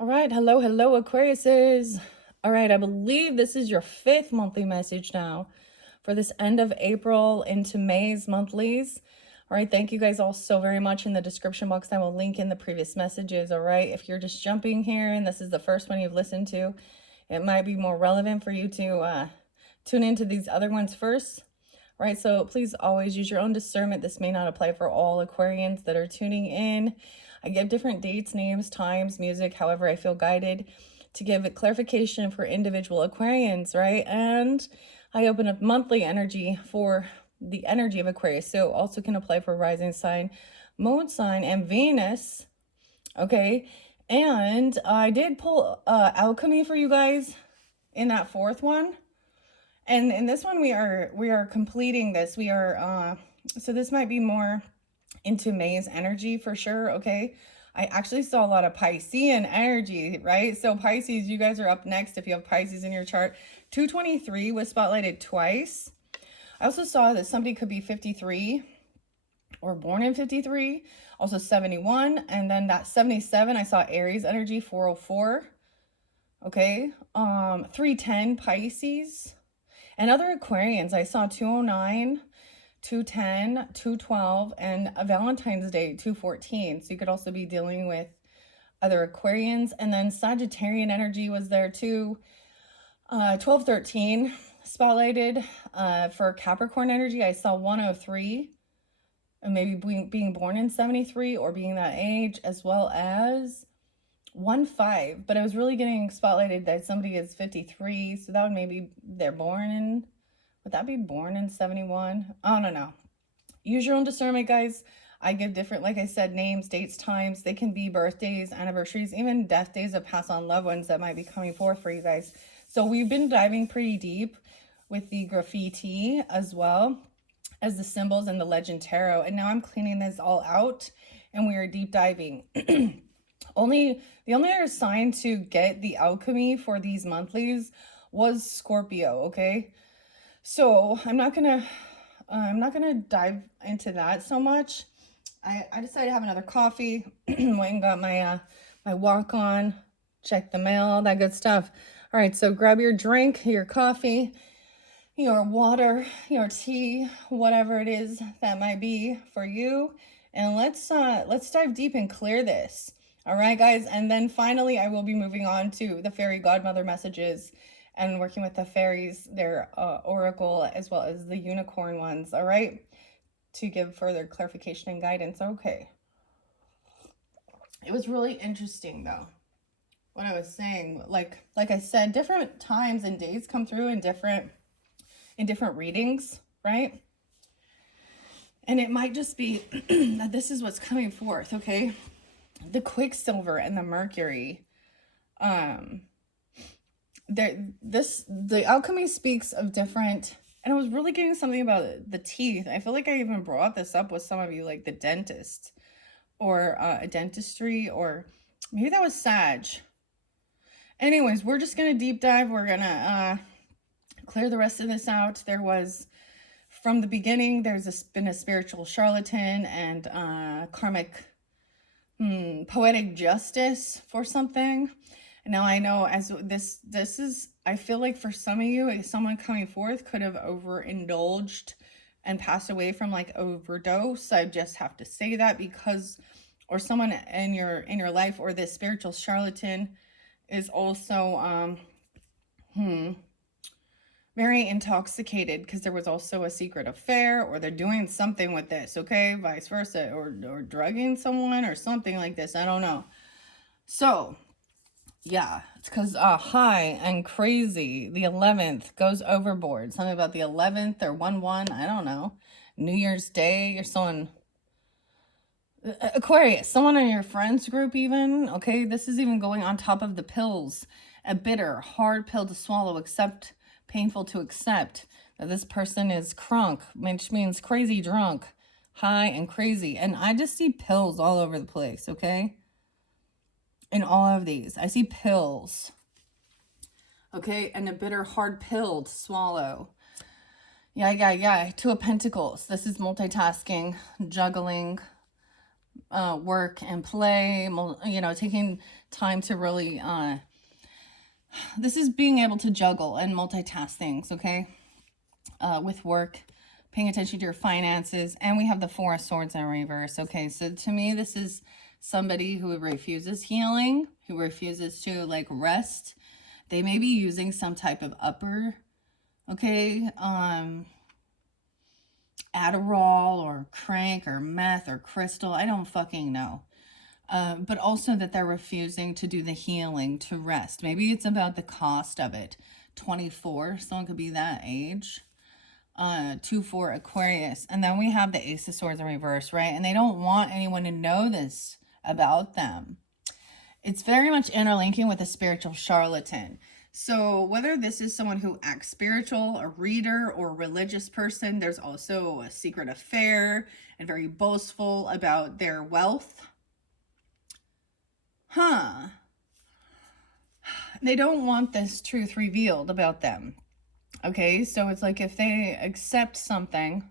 All right, hello, Aquariuses. All right, I believe this is your 5th monthly message now for this end of April into May's monthlies. All right, thank you guys all so very much. In the description box, I will link in the previous messages. All right, if you're just jumping here and this is the first one you've listened to, it might be more relevant for you to tune into these other ones first. Right, so please always use your own discernment. This may not apply for all Aquarians that are tuning in. I give different dates, names, times, music, however I feel guided to give it clarification for individual Aquarians, right? And I open up monthly energy for the energy of Aquarius. So also can apply for rising sign, moon sign, and Venus. Okay. And I did pull alchemy for you guys in that 4th one. And in this one, we are completing this. We are so this might be more into May's energy for sure. Okay, I actually saw a lot of Piscean energy, right? So Pisces, you guys are up next if you have Pisces in your chart. 223 was spotlighted twice. I also saw that somebody could be 53 or born in 53, also 71, and then that 77, I saw Aries energy, 404. Okay, 310 Pisces. And other Aquarians, I saw 209, 210, 212, and a Valentine's Day, 214. So you could also be dealing with other Aquarians. And then Sagittarian energy was there too. 1213 spotlighted. For Capricorn energy, I saw 103. And maybe being born in 73 or being that age, as well as 1-5, but I was really getting spotlighted that somebody is 53, so that would maybe they're born in, would that be born in 71? I don't know. Use your own discernment, guys. I give different, like I said, names, dates, times. They can be birthdays, anniversaries, even death days of past on loved ones that might be coming forth for you guys. So we've been diving pretty deep with the graffiti as well as the symbols and the legend tarot, and now I'm cleaning this all out and we are deep diving. The only other sign to get the alchemy for these monthlies was Scorpio. Okay, so I'm not gonna dive into that so much. I decided to have another coffee. Went and got my my walk on, check the mail, that good stuff. All right, so grab your drink, your coffee, your water, your tea, whatever it is that might be for you, and let's dive deep and clear this. All right, guys, and then finally I will be moving on to the fairy godmother messages and working with the fairies, their oracle, as well as the unicorn ones. All right, to give further clarification and guidance. Okay, it was really interesting though what I was saying. Like I said, different times and days come through in different readings, right? And it might just be that this is what's coming forth. Okay, the Quicksilver and the Mercury, the alchemy speaks of different, and I was really getting something about the teeth. I feel like I even brought this up with some of you, like the dentist or a dentistry, or maybe that was Sag. Anyways, we're just gonna deep dive. We're gonna clear the rest of this out. There was, from the beginning, been a spiritual charlatan and karmic poetic justice for something. And now I know as this is, I feel like for some of you, someone coming forth could have overindulged and passed away from like overdose. I just have to say that because, or someone in your life, or this spiritual charlatan is also very intoxicated because there was also a secret affair, or they're doing something with this, okay, vice versa, or drugging someone or something like this. I don't know. So yeah, it's because high and crazy, the 11th goes overboard. Something about the 11th or 1-1, I don't know. New Year's Day, or someone, Aquarius, someone in your friends group even. Okay, this is even going on top of the pills. A bitter, hard pill to swallow, except painful to accept. That this person is crunk, which means crazy drunk, high and crazy. And I just see pills all over the place, okay? In all of these, I see pills. Okay, and a bitter, hard pill to swallow. Yeah. Two of Pentacles. This is multitasking, juggling, work and play, you know, taking time to really, this is being able to juggle and multitask things, okay? With work, paying attention to your finances, and we have the Four of Swords in reverse, okay? So to me, this is somebody who refuses healing, who refuses to, like, rest. They may be using some type of upper, okay, Adderall or crank or meth or crystal, I don't fucking know. But also that they're refusing to do the healing, to rest. Maybe it's about the cost of it. 24, someone could be that age. 2-4 Aquarius. And then we have the Ace of Swords in reverse, right? And they don't want anyone to know this about them. It's very much interlinking with a spiritual charlatan. So whether this is someone who acts spiritual, a reader, or a religious person, there's also a secret affair and very boastful about their wealth. They don't want this truth revealed about them. Okay, so it's like if they accept something,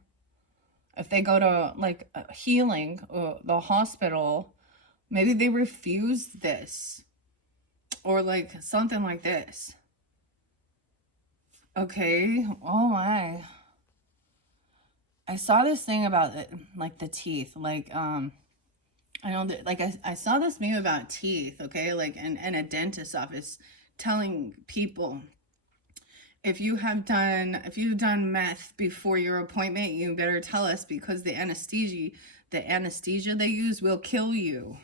if they go to like healing, the hospital, maybe they refuse this or like something like this. Okay, oh my. I saw this thing about it, like the teeth, like, I know that, like, I saw this meme about teeth, okay, like, in a dentist's office telling people, if you've done meth before your appointment, you better tell us because the anesthesia they use will kill you.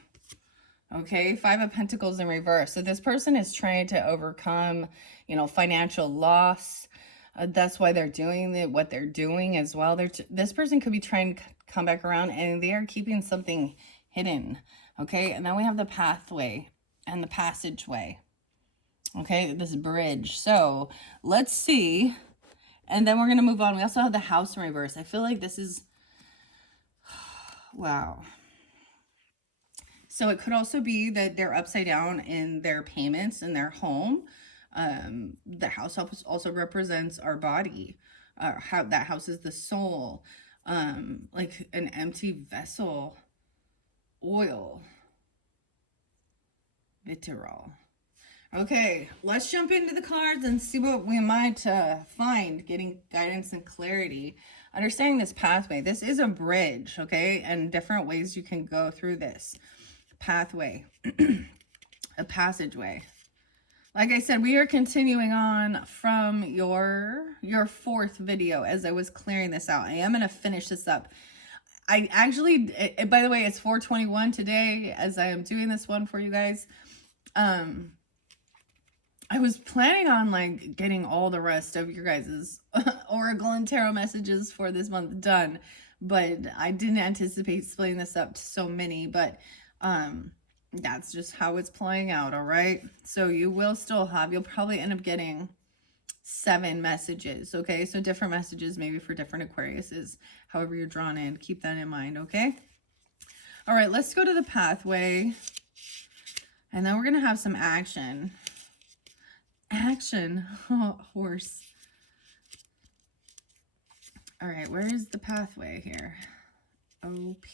Okay, Five of Pentacles in reverse. So this person is trying to overcome, you know, financial loss. That's why they're doing what they're doing as well. This person could be trying to come back around and they are keeping something hidden. Okay, and then we have the pathway and the passageway. Okay, this bridge. So let's see. And then we're going to move on. We also have the House in reverse. I feel like this is, wow. So it could also be that they're upside down in their payments in their home. The house also represents our body. How that house is the soul. Like an empty vessel. Oil. Vitriol. Okay, let's jump into the cards and see what we might find, getting guidance and clarity. Understanding this pathway. This is a bridge, okay? And different ways you can go through this pathway. A passageway. Like I said, we are continuing on from your fourth video as I was clearing this out. I am going to finish this up. I actually, by the way, it's 4:21 today as I am doing this one for you guys. I was planning on like getting all the rest of your guys's Oracle and Tarot messages for this month done, but I didn't anticipate splitting this up to so many, but that's just how it's playing out, all right? So you will still have, you'll probably end up getting 7 messages, okay? So different messages maybe for different Aquariuses, however you're drawn in. Keep that in mind, okay? All right, let's go to the pathway, and then we're going to have some action. Action. Oh, horse. All right, where is the pathway here? OP.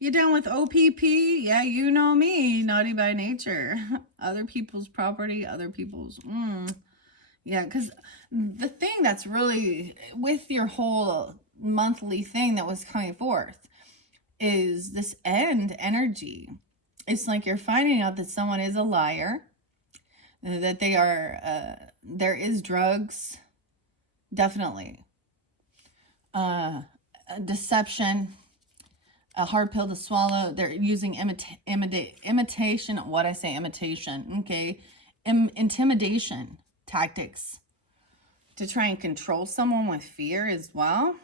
You down with OPP? Yeah, you know me. Naughty by nature. Other people's property, other people's... Yeah, because the thing that's really with your whole monthly thing that was coming forth is this end energy. It's like you're finding out that someone is a liar, that they are, there is drugs, definitely. Deception, a hard pill to swallow. They're using imitation, what I say, imitation, okay? Intimidation tactics to try and control someone with fear as well.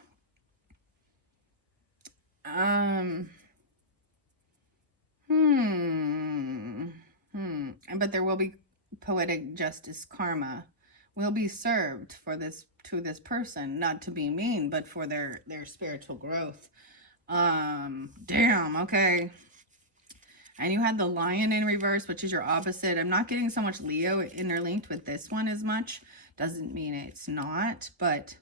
But there will be poetic justice, karma will be served for this, to this person, not to be mean, but for their spiritual growth. Damn, okay. And you had the Lion in reverse, which is your opposite. I'm not getting so much Leo interlinked with this one as much. Doesn't mean it's not, but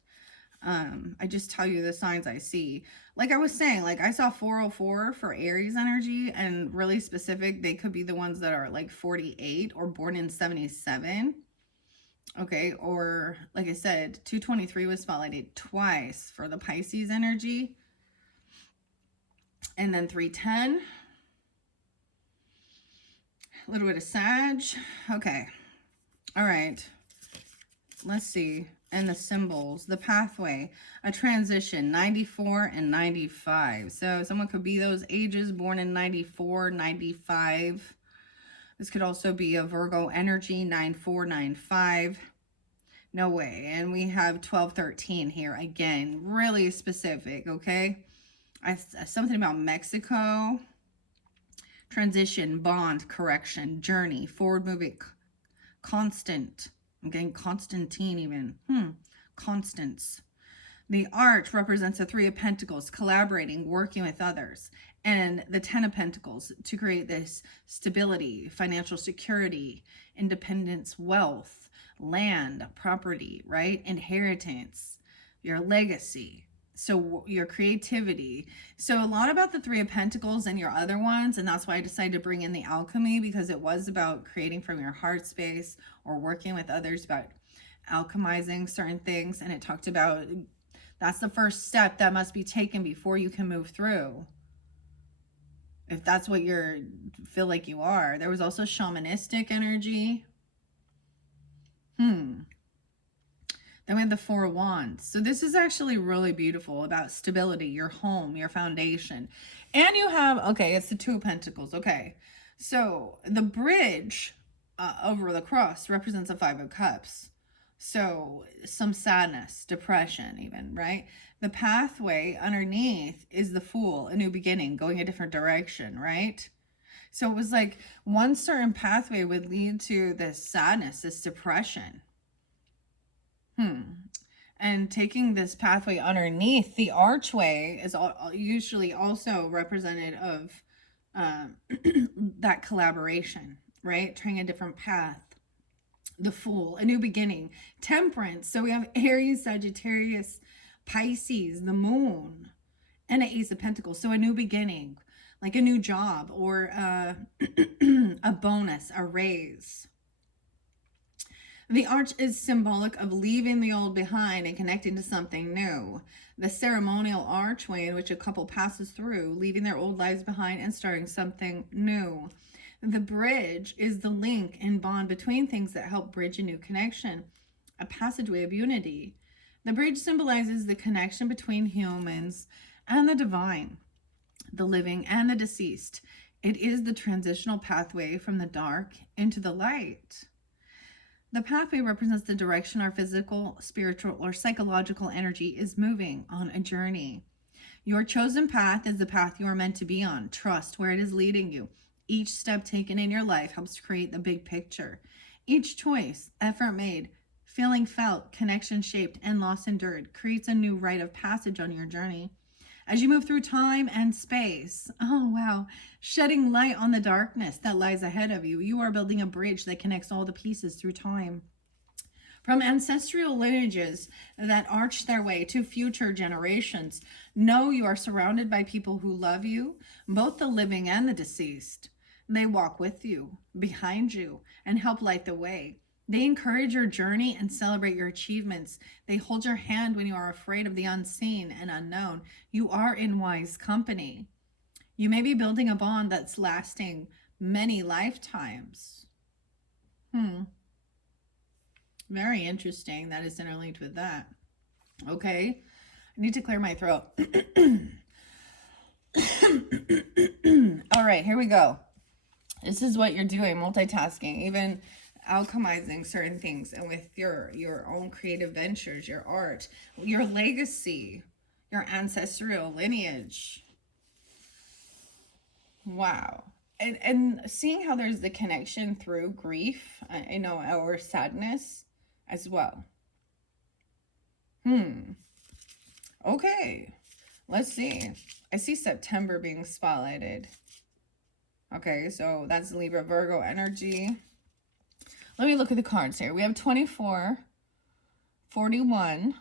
I just tell you the signs I see. Like I was saying, like I saw 404 for Aries energy, and really specific, they could be the ones that are like 48 or born in 77. Okay, or like I said, 223 was spotlighted twice for the Pisces energy. And then 310. A little bit of Sag. Okay. All right. Let's see. And the symbols, the pathway, a transition, 94 and 95. So someone could be those ages, born in 94, 95. This could also be a Virgo energy, 9495. No way. And we have 1213 here. Again, really specific, okay? Something about Mexico. Transition, bond, correction, journey, forward moving, constant. I'm getting Constantine even. Constance. The arch represents the Three of Pentacles, collaborating, working with others. And the Ten of Pentacles to create this stability, financial security, independence, wealth, land, property, right? Inheritance, your legacy. So your creativity. So a lot about the Three of Pentacles and your other ones. And that's why I decided to bring in the alchemy, because it was about creating from your heart space or working with others, about alchemizing certain things. And it talked about that's the first step that must be taken before you can move through. If that's what you feel like you are. There was also shamanistic energy. Then we have the Four of Wands. So this is actually really beautiful about stability, your home, your foundation. And you have, okay, it's the Two of Pentacles. Okay, so the bridge over the cross represents a Five of Cups. So some sadness, depression even, right? The pathway underneath is the Fool, a new beginning, going a different direction, right? So it was like one certain pathway would lead to this sadness, this depression. And taking this pathway underneath, the archway is usually also representative of that collaboration, right? Trying a different path. The Fool, a new beginning. Temperance. So we have Aries, Sagittarius, Pisces, the Moon, and an Ace of Pentacles. So a new beginning, like a new job or a bonus, a raise. The arch is symbolic of leaving the old behind and connecting to something new. The ceremonial archway in which a couple passes through, leaving their old lives behind and starting something new. The bridge is the link and bond between things that help bridge a new connection, a passageway of unity. The bridge symbolizes the connection between humans and the divine, the living and the deceased. It is the transitional pathway from the dark into the light. The pathway represents the direction our physical, spiritual, or psychological energy is moving on a journey. Your chosen path is the path you are meant to be on. Trust where it is leading you. Each step taken in your life helps create the big picture. Each choice, effort made, feeling felt, connection shaped, and loss endured creates a new rite of passage on your journey. As you move through time and space, oh wow, shedding light on the darkness that lies ahead of you, you are building a bridge that connects all the pieces through time. From ancestral lineages that arch their way to future generations, know you are surrounded by people who love you, both the living and the deceased. They walk with you, behind you, and help light the way. They encourage your journey and celebrate your achievements. They hold your hand when you are afraid of the unseen and unknown. You are in wise company. You may be building a bond that's lasting many lifetimes. Very interesting. That is interlinked with that. Okay. I need to clear my throat. All right, here we go. This is what you're doing, multitasking, even alchemizing certain things, and with your own creative ventures, your art, your legacy, your ancestral lineage. Wow. And seeing how there's the connection through grief, I know, or sadness as well. Okay, let's see. I see September being spotlighted. Okay, so that's Libra, Virgo energy. Let me look at the cards here. We have 24, 41,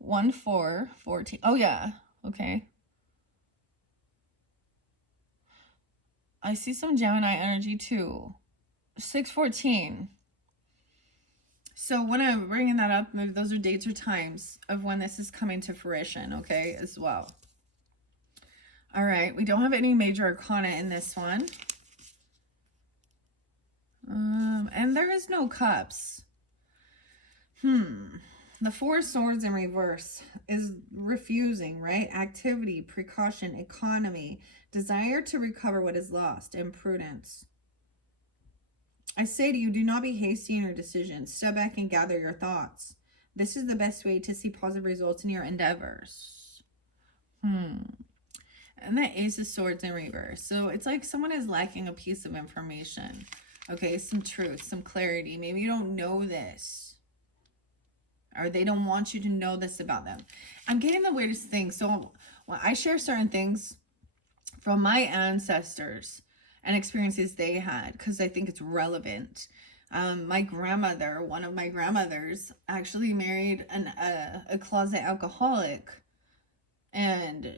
1, 4, 14. Oh, yeah. Okay. I see some Gemini energy too. 6, 14. So when I'm bringing that up, maybe those are dates or times of when this is coming to fruition, okay, as well. All right, we don't have any major arcana in this one. And there is no cups. The 4 of Swords in reverse is refusing, right? Activity, precaution, economy, desire to recover what is lost, and prudence. I say to you, do not be hasty in your decisions. Step back and gather your thoughts. This is the best way to see positive results in your endeavors. And the Ace of Swords in reverse. So it's like someone is lacking a piece of information. Okay, some truth, some clarity. Maybe you don't know this. Or they don't want you to know this about them. I'm getting the weirdest thing. So when I share certain things from my ancestors and experiences they had, because I think it's relevant. My grandmother, one of my grandmothers, actually married a closet alcoholic. And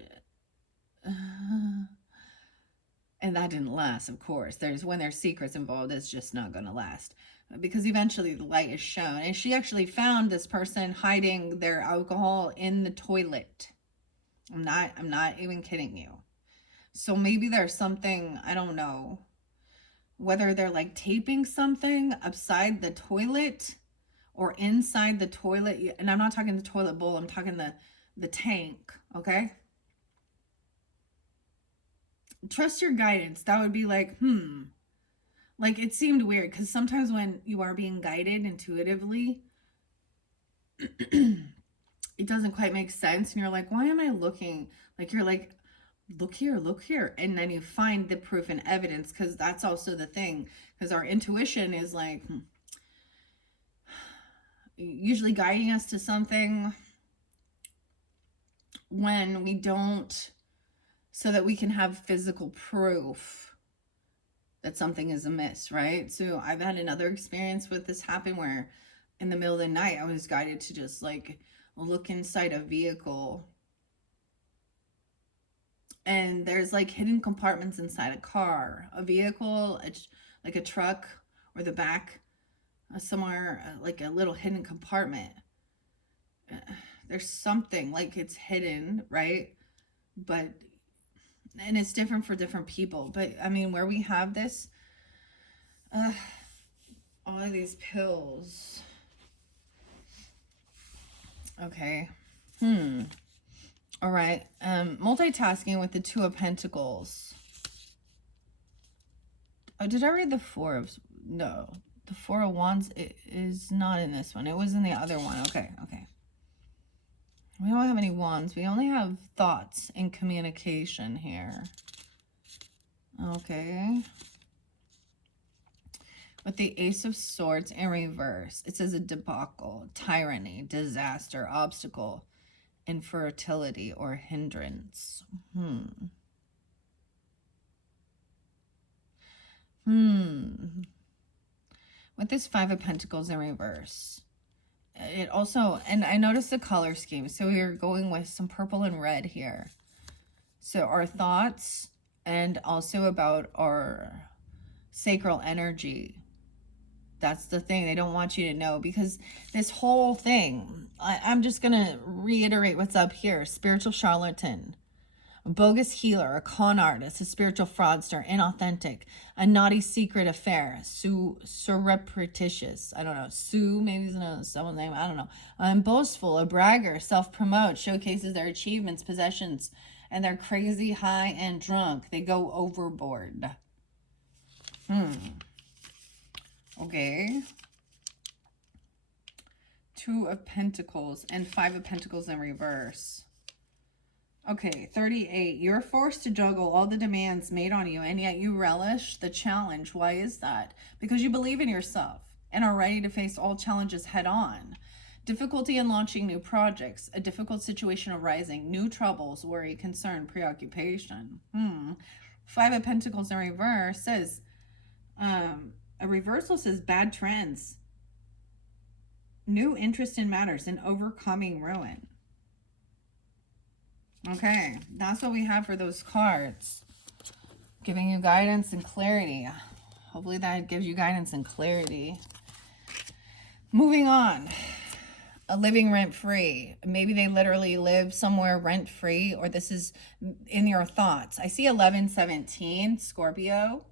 that didn't last, of course. When there's secrets involved, it's just not going to last. Because eventually the light is shown. And she actually found this person hiding their alcohol in the toilet. I'm not even kidding you. So maybe there's something, I don't know, whether they're like taping something upside the toilet or inside the toilet. And I'm not talking the toilet bowl, I'm talking the tank, okay? Trust your guidance. That would be like, like it seemed weird because sometimes when you are being guided intuitively, it doesn't quite make sense. And you're like, why am I looking? Like, you're like, look here. And then you find the proof and evidence, because that's also the thing. Because our intuition is like usually guiding us to something when we don't, so that we can have physical proof that something is amiss, right? So I've had another experience with this happen where in the middle of the night, I was guided to just like look inside a vehicle. And there's like hidden compartments inside a car, a vehicle, like a truck, or the back somewhere, like a little hidden compartment. There's something like it's hidden, right? But, and it's different for different people. But I mean, where we have this, all of these pills. Okay. All right. Multitasking with the 2 of Pentacles. Oh, did I read the 4 of... No. The 4 of Wands is not in this one. It was in the other one. Okay. We don't have any wands. We only have thoughts and communication here. Okay. With the Ace of Swords in reverse, it says a debacle, tyranny, disaster, obstacle, infertility, or hindrance. With this 5 of Pentacles in reverse, it also, and I noticed the color scheme, so we're going with some purple and red here. So our thoughts, and also about our sacral energy. That's the thing they don't want you to know, because this whole thing, I'm just going to reiterate what's up here. Spiritual charlatan, a bogus healer, a con artist, a spiritual fraudster, inauthentic, a naughty secret affair, surreptitious, I don't know, maybe is someone's name, I don't know, boastful, a bragger, self-promote, showcases their achievements, possessions, and they're crazy, high, and drunk. They go overboard. Okay. 2 of Pentacles and 5 of Pentacles in reverse. Okay, 38. You're forced to juggle all the demands made on you, and yet you relish the challenge. Why is that? Because you believe in yourself and are ready to face all challenges head on. Difficulty in launching new projects, a difficult situation arising, new troubles, worry, concern, preoccupation. 5 of Pentacles in reverse says, a reversal says bad trends, new interest in matters, and overcoming ruin. Okay, that's what we have for those cards. Giving you guidance and clarity. Hopefully that gives you guidance and clarity. Moving on. A living rent-free. Maybe they literally live somewhere rent-free, or this is in your thoughts. I see 11-17, Scorpio.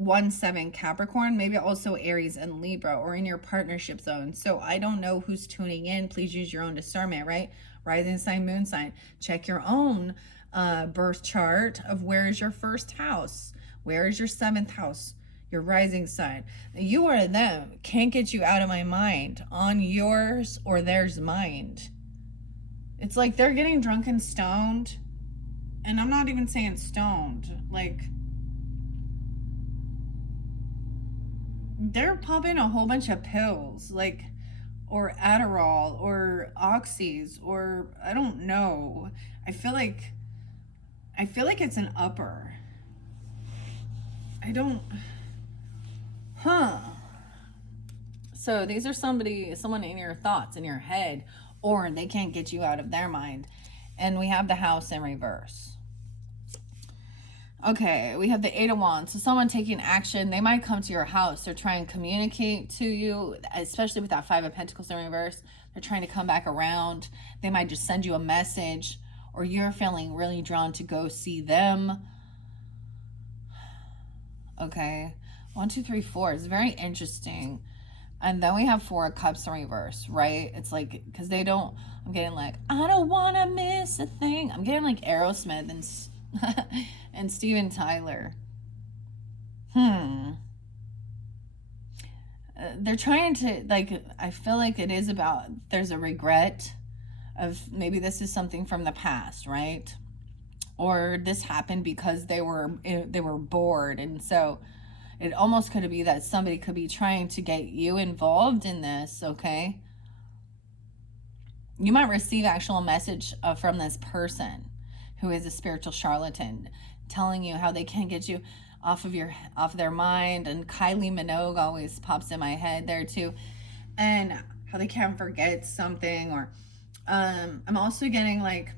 1-7, Capricorn. Maybe also Aries and Libra, or in your partnership zone. So I don't know who's tuning in. Please use your own discernment, right? Rising sign, moon sign. Check your own birth chart of where is your first house. Where is your 7th house? Your rising sign. You or them can't get you out of my mind on yours or theirs mind. It's like they're getting drunk and stoned. And I'm not even saying stoned. Like, they're popping a whole bunch of pills. Like, or Adderall or Oxys or I don't know. I feel like it's an upper. I don't. So these are someone in your thoughts, in your head, or they can't get you out of their mind. And we have the house in reverse. Okay, we have the 8 of Wands. So someone taking action, they might come to your house. They're trying to communicate to you, especially with that 5 of Pentacles in reverse. They're trying to come back around. They might just send you a message, or you're feeling really drawn to go see them. Okay. 1, 2, 3, 4. It's very interesting. And then we have 4 of Cups in reverse, right? It's like, because they don't, I'm getting like, I don't want to miss a thing. I'm getting like Aerosmith and Steven Tyler. They're trying to, like, I feel like it is about, there's a regret of maybe this is something from the past, right? Or this happened because they were bored, and so it almost could be that somebody could be trying to get you involved in this, okay? You might receive actual message from this person who is a spiritual charlatan telling you how they can't get you off their mind. And Kylie Minogue always pops in my head there too. And how they can't forget something. Or I'm also getting like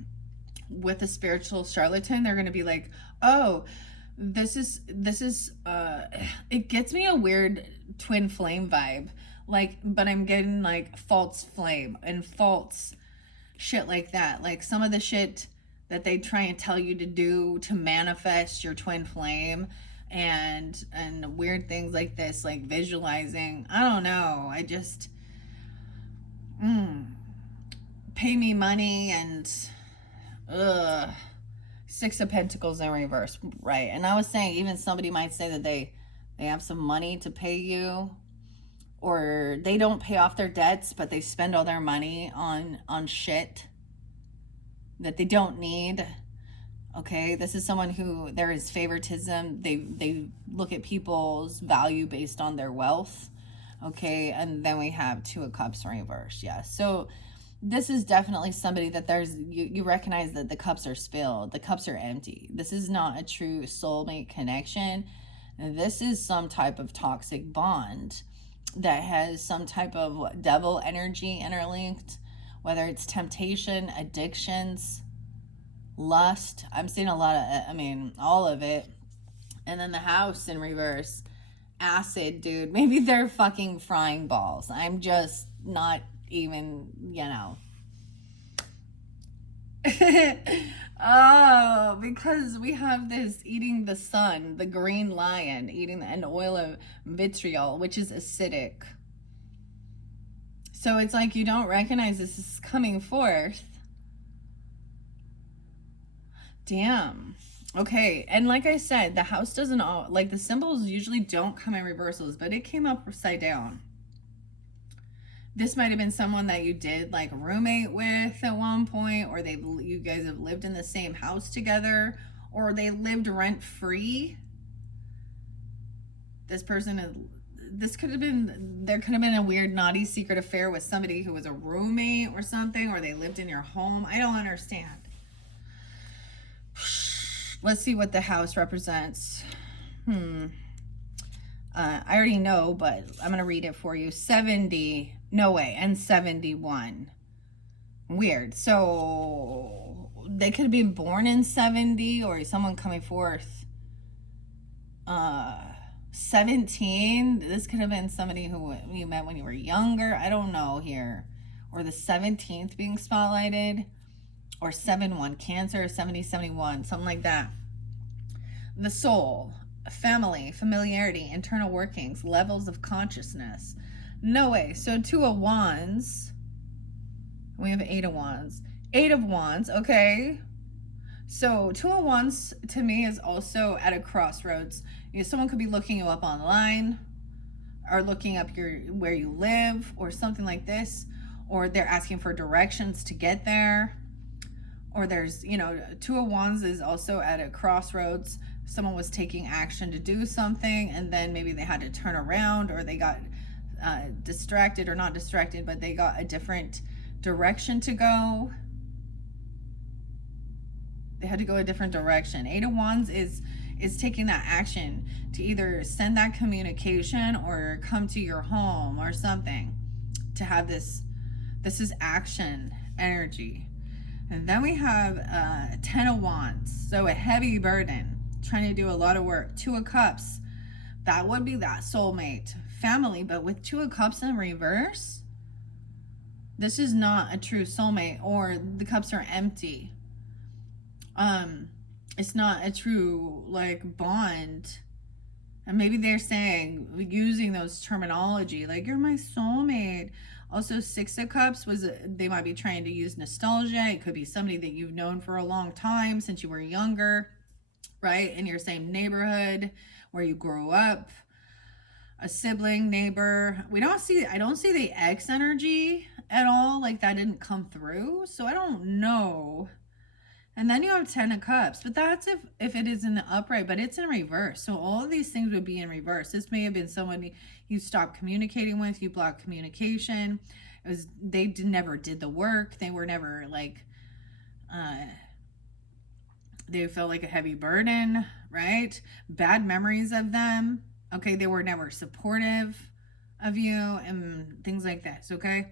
with a spiritual charlatan, they're going to be like, oh, this is it gets me a weird twin flame vibe, like, but I'm getting like false flame and false shit like that, like some of the shit that they try and tell you to do to manifest your twin flame, and weird things like this, like visualizing, I don't know, I just pay me money and 6 of Pentacles in reverse, right? And I was saying, even somebody might say that they have some money to pay you, or they don't pay off their debts, but they spend all their money on shit that they don't need. Okay, this is someone who there is favoritism. They look at people's value based on their wealth. Okay, and then we have 2 of Cups in reverse. Yeah, so this is definitely somebody that you recognize that the cups are spilled, the cups are empty. This is not a true soulmate connection. This is some type of toxic bond that has some type of devil energy interlinked, whether it's temptation, addictions, lust. I'm seeing a lot of, all of it. And then the house in reverse, acid, dude. Maybe they're fucking frying balls. I'm just not even, oh, because we have this eating the sun, the green lion, eating an oil of vitriol, which is acidic. So it's like you don't recognize this is coming forth. Damn. Okay, and like I said, the house doesn't like the symbols usually don't come in reversals, but it came up upside down. This might have been someone that you did like roommate with at one point, or you guys have lived in the same house together, or they lived rent free. This person there could have been a weird naughty secret affair with somebody who was a roommate or something, or they lived in your home. I don't understand. Let's see what the house represents. I already know, but I'm going to read it for you. 70, no way, and 71. Weird. So they could have been born in 70, or someone coming forth 17. This could have been somebody who you met when you were younger. I don't know here. Or the 17th being spotlighted. Or 7-1, Cancer, 70-71, something like that. The soul, family, familiarity, internal workings, levels of consciousness. No way. So 2 of Wands. We have 8 of Wands. 8 of Wands, okay. So 2 of Wands to me is also at a crossroads. Someone could be looking you up online, or looking up where you live, or something like this, or they're asking for directions to get there. Or there's, 2 of Wands is also at a crossroads. Someone was taking action to do something, and then maybe they had to turn around, or they got distracted, or not distracted, but they got a different direction to go. They had to go a different direction. 8 of Wands is taking that action to either send that communication or come to your home or something, to have this is action energy. And then we have 10 of Wands, so a heavy burden, trying to do a lot of work. 2 of Cups, that would be that soulmate, family, but with 2 of Cups in reverse, this is not a true soulmate, or the cups are empty. It's not a true bond. And maybe they're saying, using those terminology, like, you're my soulmate. Also, 6 of Cups they might be trying to use nostalgia. It could be somebody that you've known for a long time, since you were younger, right? In your same neighborhood where you grew up, a sibling, neighbor. I don't see the ex energy at all. Like, that didn't come through. So I don't know. And then you have 10 of Cups, but that's if it is in the upright, but it's in reverse. So all of these things would be in reverse. This may have been someone you stopped communicating with, you blocked communication. They never did the work. They were never they felt like a heavy burden, right? Bad memories of them. Okay, they were never supportive of you and things like this, okay?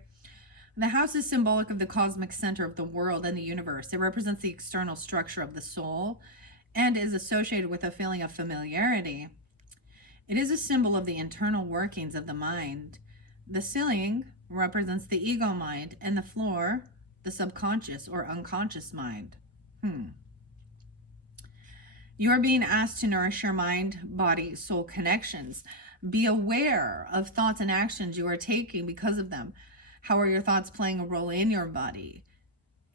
The house is symbolic of the cosmic center of the world and the universe. It represents the external structure of the soul and is associated with a feeling of familiarity. It is a symbol of the internal workings of the mind. The ceiling represents the ego mind, and the floor, the subconscious or unconscious mind. You are being asked to nourish your mind, body, soul connections. Be aware of thoughts and actions you are taking because of them. How are your thoughts playing a role in your body?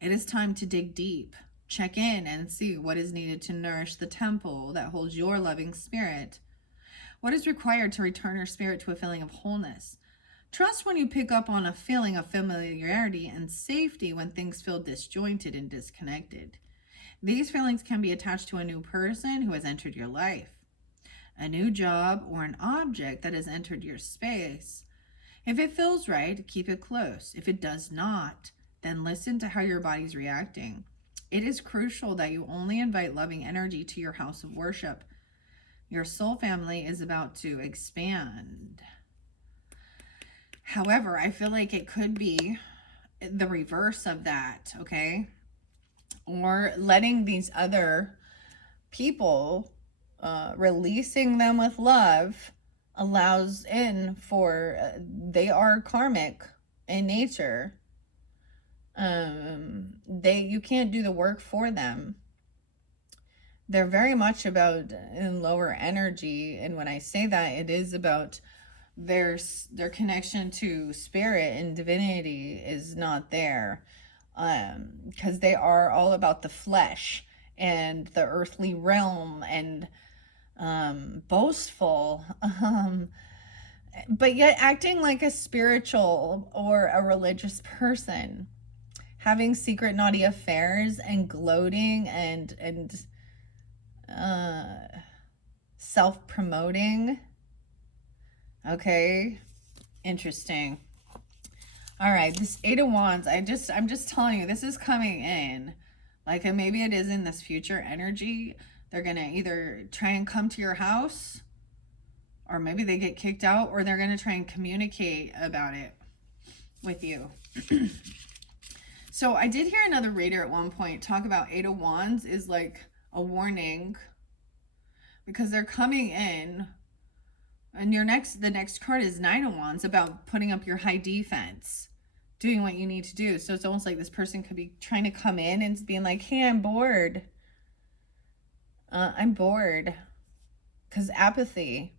It is time to dig deep. Check in and see what is needed to nourish the temple that holds your loving spirit. What is required to return your spirit to a feeling of wholeness? Trust when you pick up on a feeling of familiarity and safety when things feel disjointed and disconnected. These feelings can be attached to a new person who has entered your life, a new job, or an object that has entered your space. If it feels right, keep it close. If it does not, then listen to how your body's reacting. It is crucial that you only invite loving energy to your house of worship. Your soul family is about to expand. However, I feel like it could be the reverse of that, okay? Or letting these other people, releasing them with love, allows in for they are karmic in nature. You can't do the work for them. They're very much about in lower energy, and when I say that, it is about their connection to spirit and divinity is not there, because they are all about the flesh and the earthly realm and boastful, but yet acting like a spiritual or a religious person, having secret naughty affairs and gloating and self-promoting. Okay, interesting. All right, this 8 of Wands, I'm just telling you, this is coming in. Like, and maybe it is in this future energy. They're going to either try and come to your house, or maybe they get kicked out, or they're going to try and communicate about it with you. So I did hear another reader at one point talk about Eight of Wands is like a warning because they're coming in, and the next card is Nine of Wands, about putting up your high defense, doing what you need to do. So it's almost like this person could be trying to come in and being like, hey, I'm bored. I'm bored. Because apathy.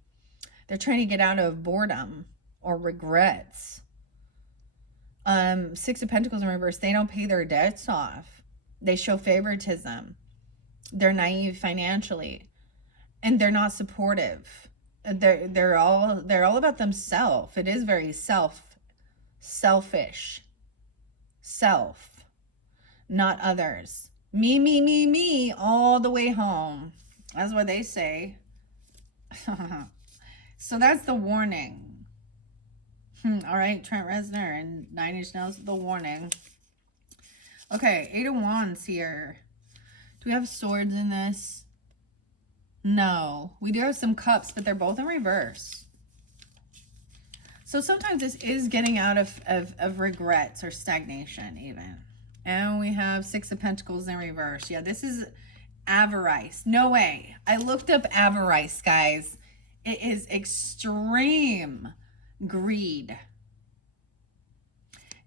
They're trying to get out of boredom or regrets. Six of Pentacles in reverse. They don't pay their debts off. They show favoritism. They're naive financially, and they're not supportive. They're all about themselves. It is very selfish. Self, not others. Me, all the way home. That's what they say. So that's the warning. All right, Trent Reznor and Nine Inch Nails, the warning. Okay, Eight of Wands here. Do we have swords in this? No. We do have some cups, but they're both in reverse. So sometimes this is getting out of regrets or stagnation even. And we have Six of Pentacles in reverse. Yeah, this is avarice. No way. I looked up avarice, guys. It is extreme greed.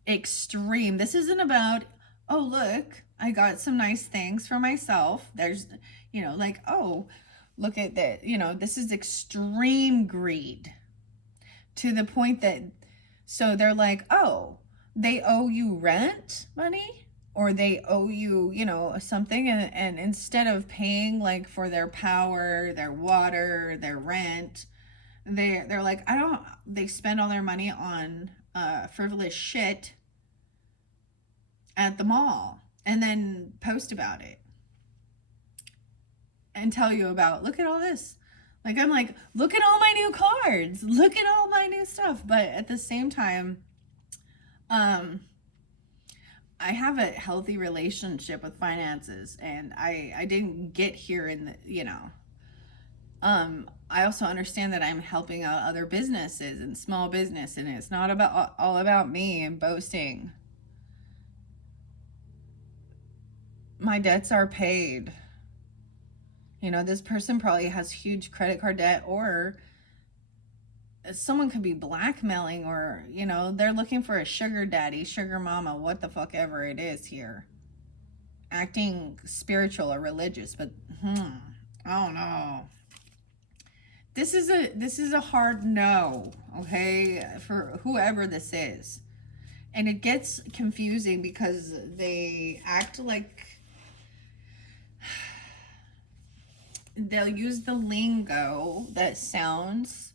Extreme. This isn't about, oh, look, I got some nice things for myself. There's, you know, like, oh, look at that. You know, this is extreme greed to the point that, so they're like, oh, they owe you rent money, or they owe you, you know, something. And instead of paying like for their power, their water, their rent, they're like, they spend all their money on frivolous shit at the mall and then post about it and tell you about, look at all this. Like, I'm like, look at all my new cards. Look at all my new stuff. But at the same time, I have a healthy relationship with finances, and I didn't get here in the, you know, I also understand that I'm helping out other businesses and small business, and it's not about all about me and boasting. My debts are paid. You know, this person probably has huge credit card debt, or someone could be blackmailing, or, you know, they're looking for a sugar daddy, sugar mama, what the fuck ever it is here. Acting spiritual or religious, but I don't know. This is a hard no, okay, for whoever this is. And it gets confusing because they act like they'll use the lingo that sounds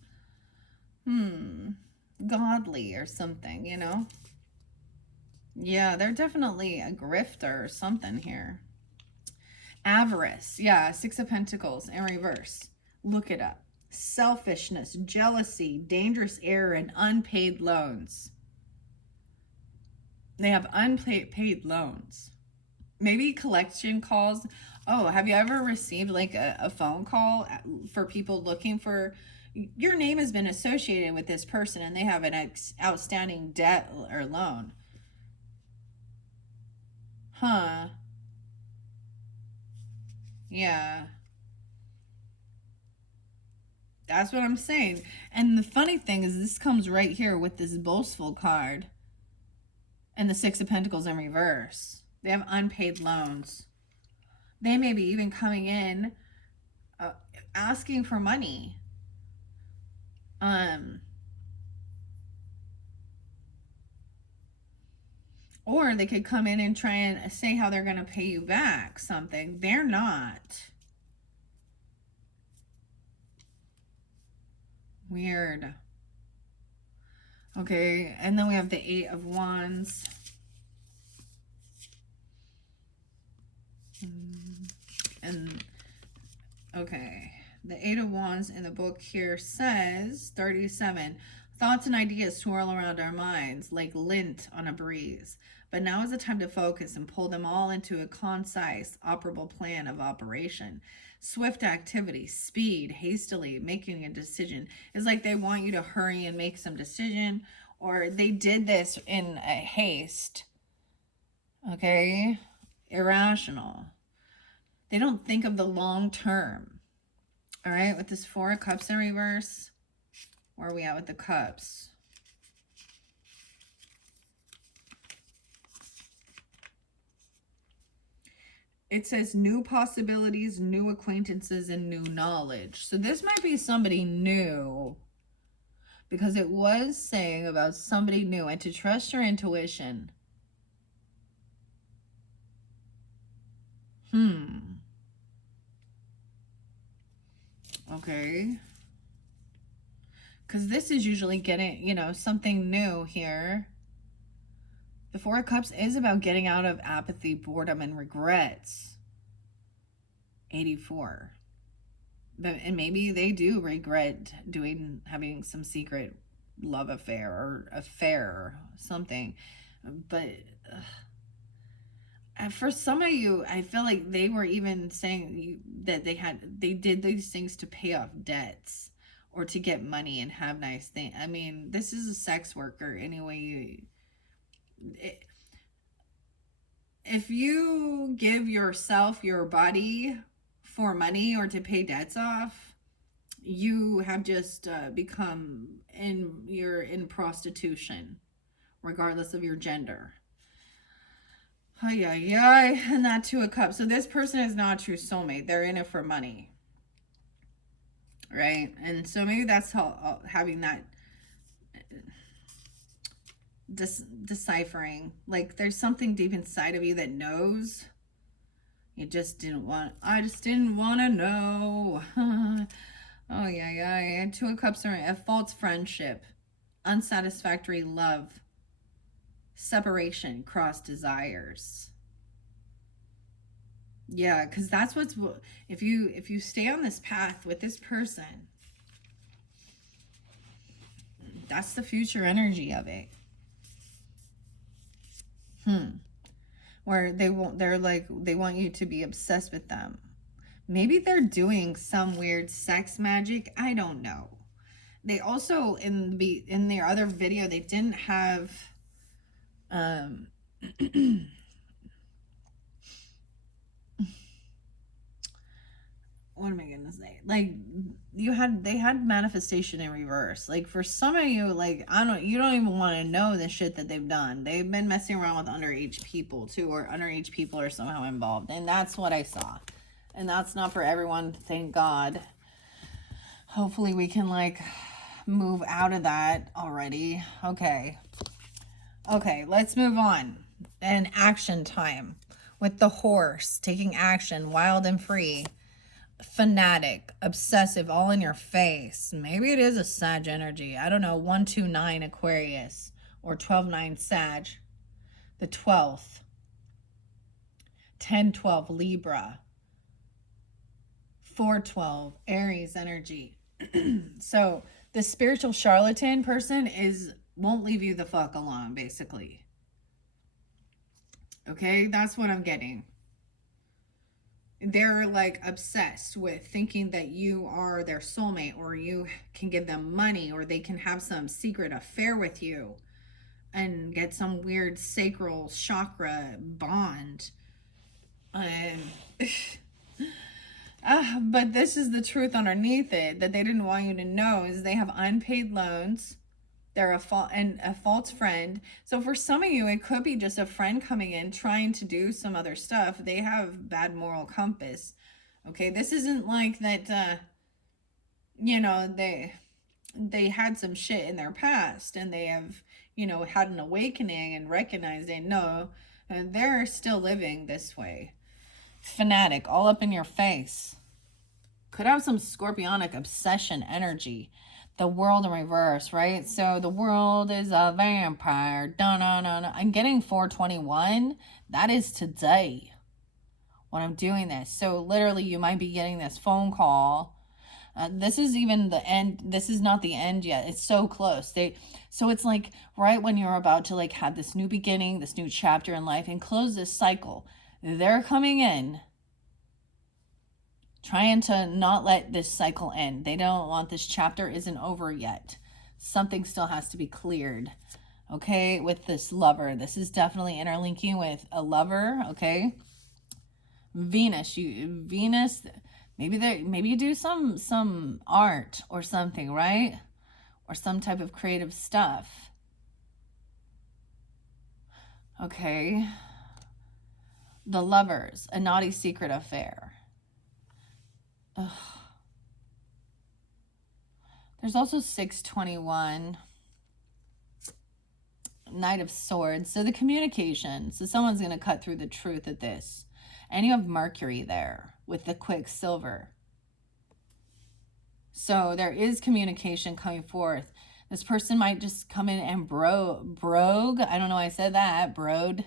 godly or something, you know? Yeah, they're definitely a grifter or something here. Avarice. Yeah, Six of Pentacles in reverse. Look it up. Selfishness, jealousy, dangerous error, and unpaid loans. They have unpaid loans. Maybe collection calls. Oh, have you ever received like a phone call for people looking for, your name has been associated with this person and they have an outstanding debt or loan? Huh. Yeah. That's what I'm saying. And the funny thing is, this comes right here with this boastful card and the Six of Pentacles in reverse. They have unpaid loans. They may be even coming in asking for money. Or they could come in and try and say how they're going to pay you back something. They're not. Weird. Okay, and then we have the Eight of Wands. And, okay, the Eight of Wands in the book here says, 37, thoughts and ideas swirl around our minds like lint on a breeze. But now is the time to focus and pull them all into a concise, operable plan of operation. Swift activity, speed, hastily making a decision. It's like they want you to hurry and make some decision, or they did this in a haste. Okay? Irrational. They don't think of the long term. All right, with this Four of Cups in reverse, where are we at with the cups? It says new possibilities, new acquaintances, and new knowledge. So this might be somebody new, because it was saying about somebody new and to trust your intuition. Okay. Because this is usually getting, you know, something new here. The Four of Cups is about getting out of apathy, boredom, and regrets. 84. And maybe they do regret having some secret love affair or something. But for some of you, I feel like they were even saying that they did these things to pay off debts or to get money and have nice things. I mean, this is a sex worker anyway. If you give yourself, your body, for money or to pay debts off, you have just you're in prostitution, regardless of your gender. And that Two of Cups. So this person is not a true soulmate. They're in it for money, right? And so maybe that's how having that deciphering, like there's something deep inside of you that knows. I just didn't want to know. Two of Cups are a false friendship, unsatisfactory love, separation, cross desires. Yeah, because that's what's, if you stay on this path with this person, that's the future energy of it. Where they want you to be obsessed with them. Maybe they're doing some weird sex magic. I don't know. They also, in their other video, they didn't have what am I gonna say? Like they had manifestation in reverse. Like for some of you, like you don't even want to know the shit that they've done. They've been messing around with underage people too, or underage people are somehow involved, and that's what I saw. And that's not for everyone, thank God. Hopefully we can like move out of that already. Okay, let's move on. And action time with the horse, taking action, wild and free. Fanatic, obsessive, all in your face. Maybe it is a Sag energy. I don't know. 129 Aquarius or 12-9 Sag. The 12th. 10-12 Libra. 4-12 Aries energy. So the spiritual charlatan person won't leave you the fuck alone, basically. Okay, that's what I'm getting. They're like obsessed with thinking that you are their soulmate, or you can give them money, or they can have some secret affair with you and get some weird sacral chakra bond. But this is the truth underneath it that they didn't want you to know, is they have unpaid loans. They're a false friend. So for some of you, it could be just a friend coming in trying to do some other stuff. They have bad moral compass. Okay, this isn't like that, they had some shit in their past and they have, had an awakening and recognized it. No, they're still living this way. Fanatic, all up in your face. Could have some scorpionic obsession energy. The world in reverse, right? So the world is a vampire. Dun-dun-dun. I'm getting 421. That is today when I'm doing this. So literally you might be getting this phone call. This is even the end. This is not the end yet. It's so close. So it's like right when you're about to like have this new beginning, this new chapter in life and close this cycle. They're coming in, trying to not let this cycle end. They don't want this chapter isn't over yet. Something still has to be cleared. okay, with this lover. This is definitely interlinking with a lover, okay? Venus, maybe you do some art or something, right? Or some type of creative stuff. Okay. The lovers, a naughty secret affair. Ugh. There's also 621. Knight of Swords. So the communication. So someone's going to cut through the truth of this. And you have Mercury there with the Quicksilver. So there is communication coming forth. This person might just come in and brogue. I don't know why I said that. Broad.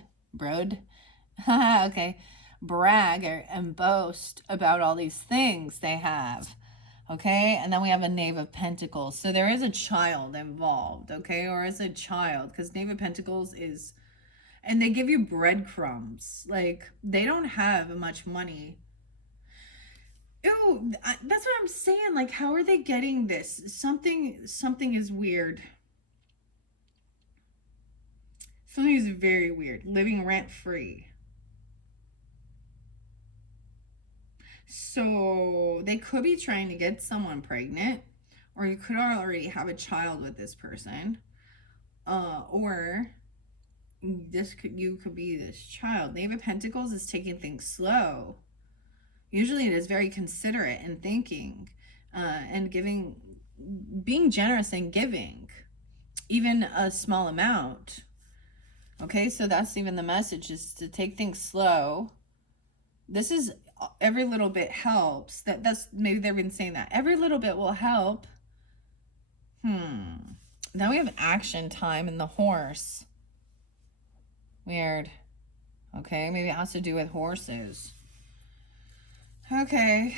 Okay. Brag and boast about all these things they have. Okay, and then we have a Knave of Pentacles. So there is a child involved, okay, or is a child, because Knave of Pentacles is, and they give you breadcrumbs. Like, they don't have much money. Ew, that's what I'm saying. Like, how are they getting this? Something is weird. Something is very weird. Living rent-free. So they could be trying to get someone pregnant, or you could already have a child with this person, or you could be this child. Knave of Pentacles is taking things slow. Usually it is very considerate and thinking, and giving, being generous and giving, even a small amount. Okay, so that's even the message, is to take things slow. This is every little bit helps. That's maybe they've been saying that every little bit will help. Now we have action time in the horse. Weird. Okay, maybe it has to do with horses. Okay,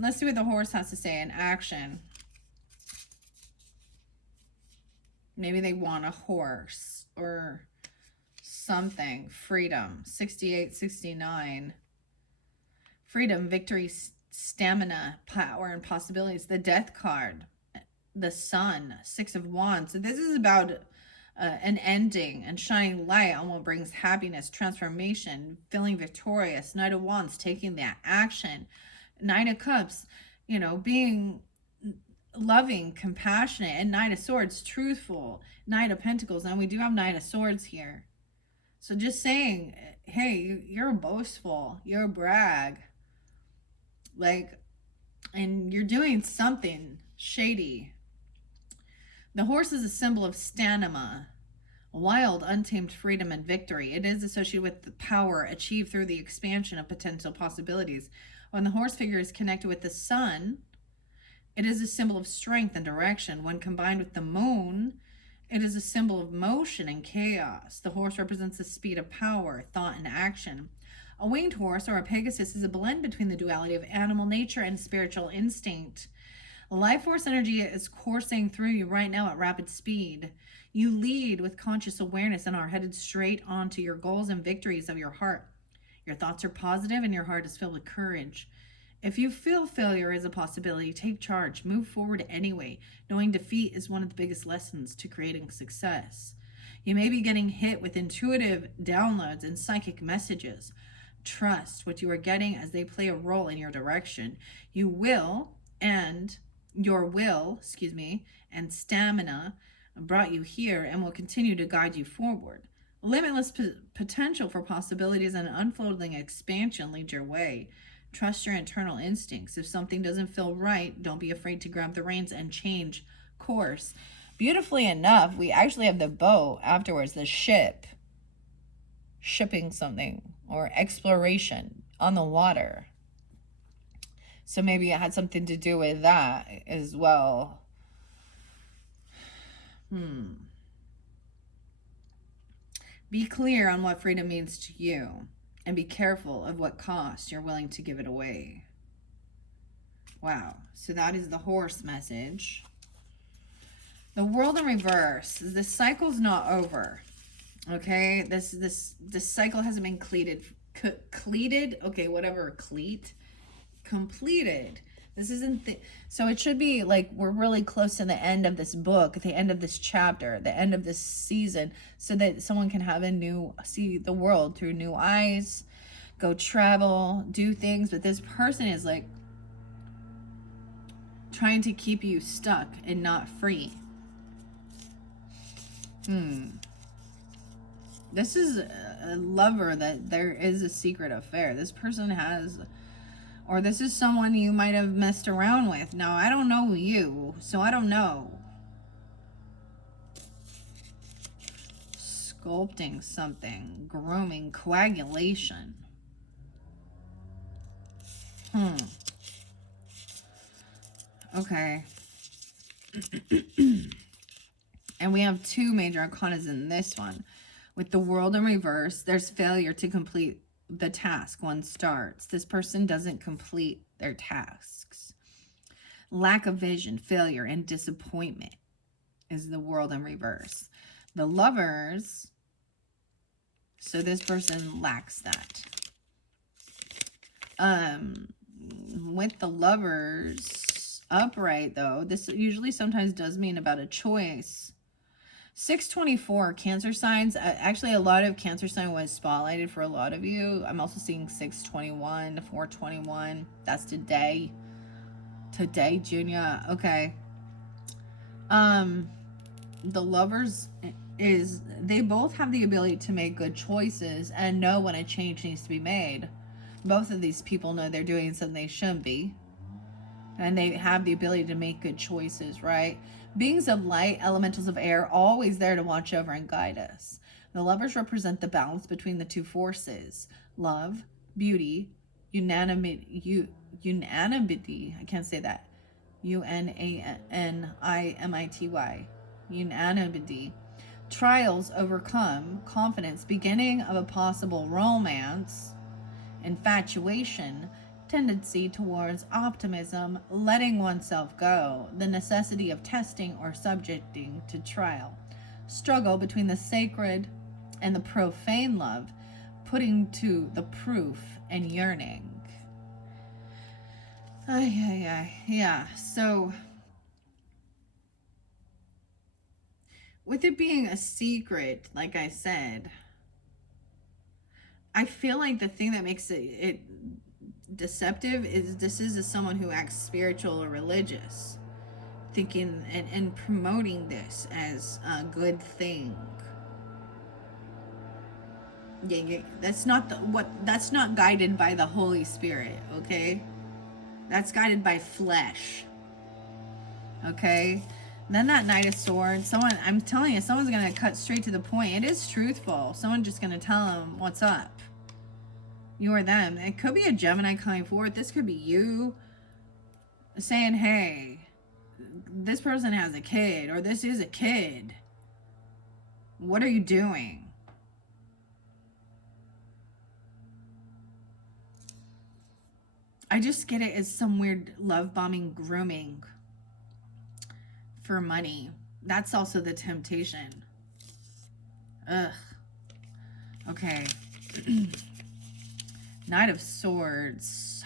let's see what the horse has to say in action. Maybe they want a horse or something. Freedom. 68, 69. Freedom, victory, stamina, power, and possibilities. The Death card. The Sun. 6 of Wands. So this is about an ending and shining light on what brings happiness, transformation, feeling victorious. Knight of Wands, taking that action. Knight of Cups, you know, being loving, compassionate. And Knight of Swords, truthful. Knight of Pentacles. And we do have Knight of Swords here. So just saying, hey, you're boastful. You're a brag. Like, and you're doing something shady. The horse is a symbol of stamina, wild, untamed freedom and victory. It is associated with the power achieved through the expansion of potential possibilities. When the horse figure is connected with the sun, it is a symbol of strength and direction. When combined with the moon, it is a symbol of motion and chaos. The horse represents the speed of power, thought, and action. A winged horse, or a Pegasus, is a blend between the duality of animal nature and spiritual instinct. Life force energy is coursing through you right now at rapid speed. You lead with conscious awareness and are headed straight on to your goals and victories of your heart. Your thoughts are positive and your heart is filled with courage. If you feel failure is a possibility, take charge. Move forward anyway. Knowing defeat is one of the biggest lessons to creating success. You may be getting hit with intuitive downloads and psychic messages. Trust what you are getting as they play a role in your direction. Your will and stamina brought you here and will continue to guide you forward. Limitless potential for possibilities and unfolding expansion lead your way. Trust your internal instincts. If something doesn't feel right, don't be afraid to grab the reins and change course. Beautifully enough, we actually have the boat afterwards, the ship, shipping something, or exploration on the water. So maybe it had something to do with that as well. Be clear on what freedom means to you, and be careful of what cost you're willing to give it away. Wow. So that is the horse message. The World in reverse. The cycle's not over. Okay, this cycle hasn't been completed. Okay, whatever, completed. This isn't so it should be like we're really close to the end of this book, the end of this chapter, the end of this season, so that someone can have see the world through new eyes, go travel, do things. But this person is like trying to keep you stuck and not free. This is a lover that there is a secret affair. This person has, or this is someone you might have messed around with. Now, I don't know you, so I don't know. Sculpting something, grooming, coagulation. Okay. And we have two major arcanas in this one. With the world in reverse, there's failure to complete the task one starts. This person doesn't complete their tasks. Lack of vision, failure, and disappointment is the world in reverse. The lovers, so this person lacks that. With the lovers upright, though, this usually sometimes does mean about a choice. 624, Cancer signs. Actually, a lot of Cancer sign was spotlighted for a lot of you. I'm also seeing 621, 421. That's today. Today, Junior. Okay. The lovers they both have the ability to make good choices and know when a change needs to be made. Both of these people know they're doing something they shouldn't be. And they have the ability to make good choices, right? Beings of light, elementals of air, always there to watch over and guide us. The lovers represent the balance between the two forces. Love, beauty, unanimity. I can't say that. UNANIMITY. Unanimity. Trials overcome, confidence, beginning of a possible romance, infatuation, tendency towards optimism, letting oneself go, the necessity of testing or subjecting to trial, struggle between the sacred and the profane love, putting to the proof and yearning. Yeah, so with it being a secret, like I said, I feel like the thing that makes it deceptive is this is someone who acts spiritual or religious, thinking and promoting this as a good thing. Yeah, that's not that's not guided by the Holy Spirit, okay? That's guided by flesh. Okay? And then that Knight of Swords, I'm telling you, someone's going to cut straight to the point. It is truthful. Someone's just going to tell them what's up. You or them. It could be a Gemini coming forward. This could be you saying, hey, this person has a kid, or this is a kid. What are you doing? I just get it as some weird love bombing, grooming for money. That's also the temptation. Ugh. Okay. Knight of Swords.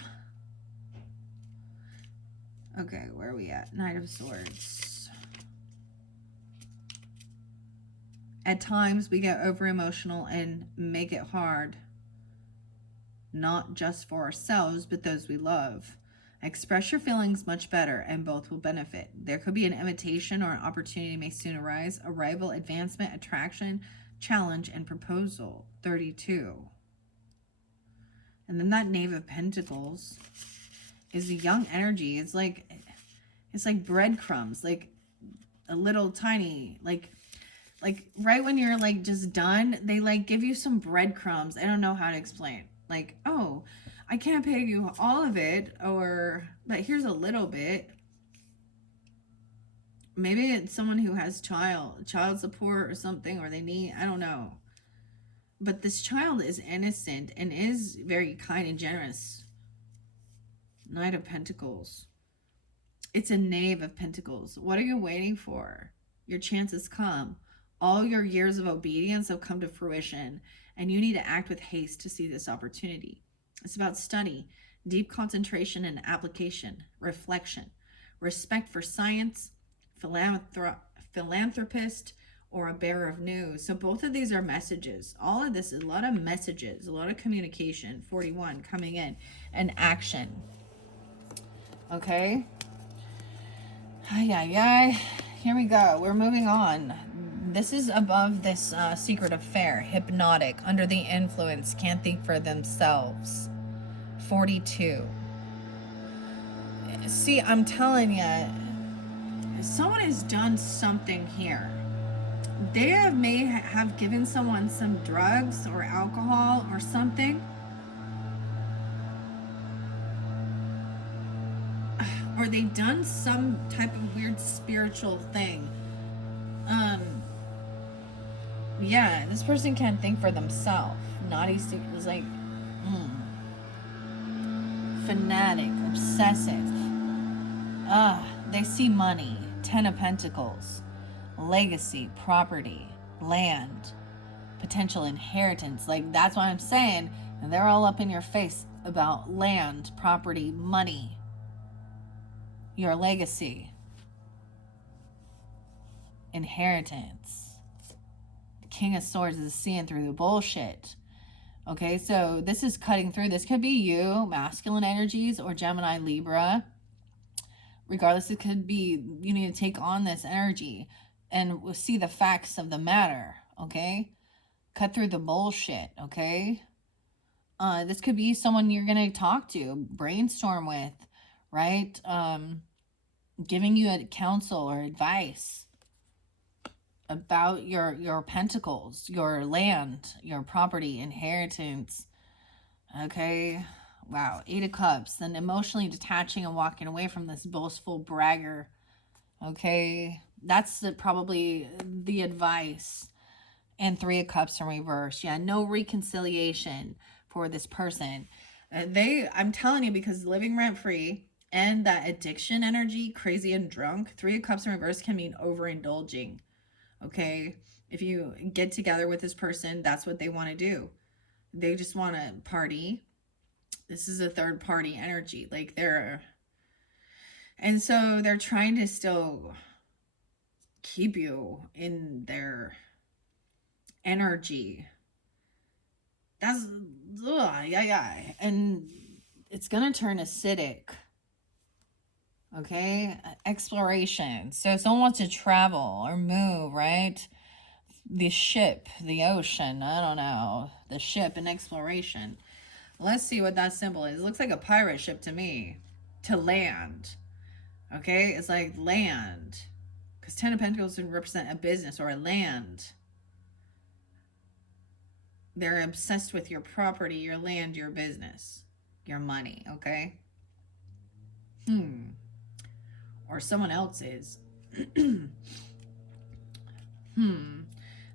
Okay, where are we at? Knight of Swords. At times we get over emotional and make it hard. Not just for ourselves, but those we love. Express your feelings much better and both will benefit. There could be an invitation or an opportunity may soon arise. Arrival, advancement, attraction, challenge, and proposal. 32. And then that Knave of Pentacles is a young energy. It's like breadcrumbs, like a little tiny, like right when you're like just done, they like give you some breadcrumbs. I don't know how to explain. Like, oh, I can't pay you all of it, but here's a little bit. Maybe it's someone who has child support or something, or they need, I don't know. But this child is innocent and is very kind and generous. Knight of Pentacles. It's a Knave of Pentacles. What are you waiting for? Your chance has come. All your years of obedience have come to fruition, and you need to act with haste to see this opportunity. It's about study. deep concentration and application, reflection, respect for science, philanthropist, or a bearer of news. So both of these are messages. All of this is a lot of messages, a lot of communication. 41 coming in, and action. Okay. Ay, ay, ay. Here we go. We're moving on. This is above this secret affair. Hypnotic, under the influence, can't think for themselves. 42. See, I'm telling you, someone has done something here. They may have given someone some drugs or alcohol or something, or they've done some type of weird spiritual thing. Yeah, this person can't think for themselves. Naughty is like fanatic, obsessive. They see money, 10 of Pentacles, legacy, property, land, potential inheritance. Like, that's what I'm saying. And they're all up in your face about land, property, money, your legacy, inheritance. The King of Swords is seeing through the bullshit. Okay, so this is cutting through. This could be you, masculine energies, or Gemini, Libra. Regardless, it could be you need to take on this energy and see the facts of the matter. Okay, cut through the bullshit. Okay, this could be someone you're gonna talk to, brainstorm with, right? Giving you a counsel or advice about your pentacles, your land, your property, inheritance. Okay. Wow, 8 of Cups. Then emotionally detaching and walking away from this boastful bragger. Okay, that's probably the advice. And 3 of Cups in reverse. Yeah, no reconciliation for this person. I'm telling you, because living rent free and that addiction energy, crazy and drunk, 3 of Cups in reverse can mean overindulging. Okay, if you get together with this person, that's what they want to do. They just want to party. This is a third party energy. Like, and so they're trying to still keep you in their energy. That's, yeah. And it's going to turn acidic. Okay, exploration. So if someone wants to travel or move, right? The ship, the ocean, I don't know. The ship and exploration. Let's see what that symbol is. It looks like a pirate ship to me. To land. Okay, it's like land. Because 10 of Pentacles would represent a business or a land. They're obsessed with your property, your land, your business, your money, okay? Or someone else is.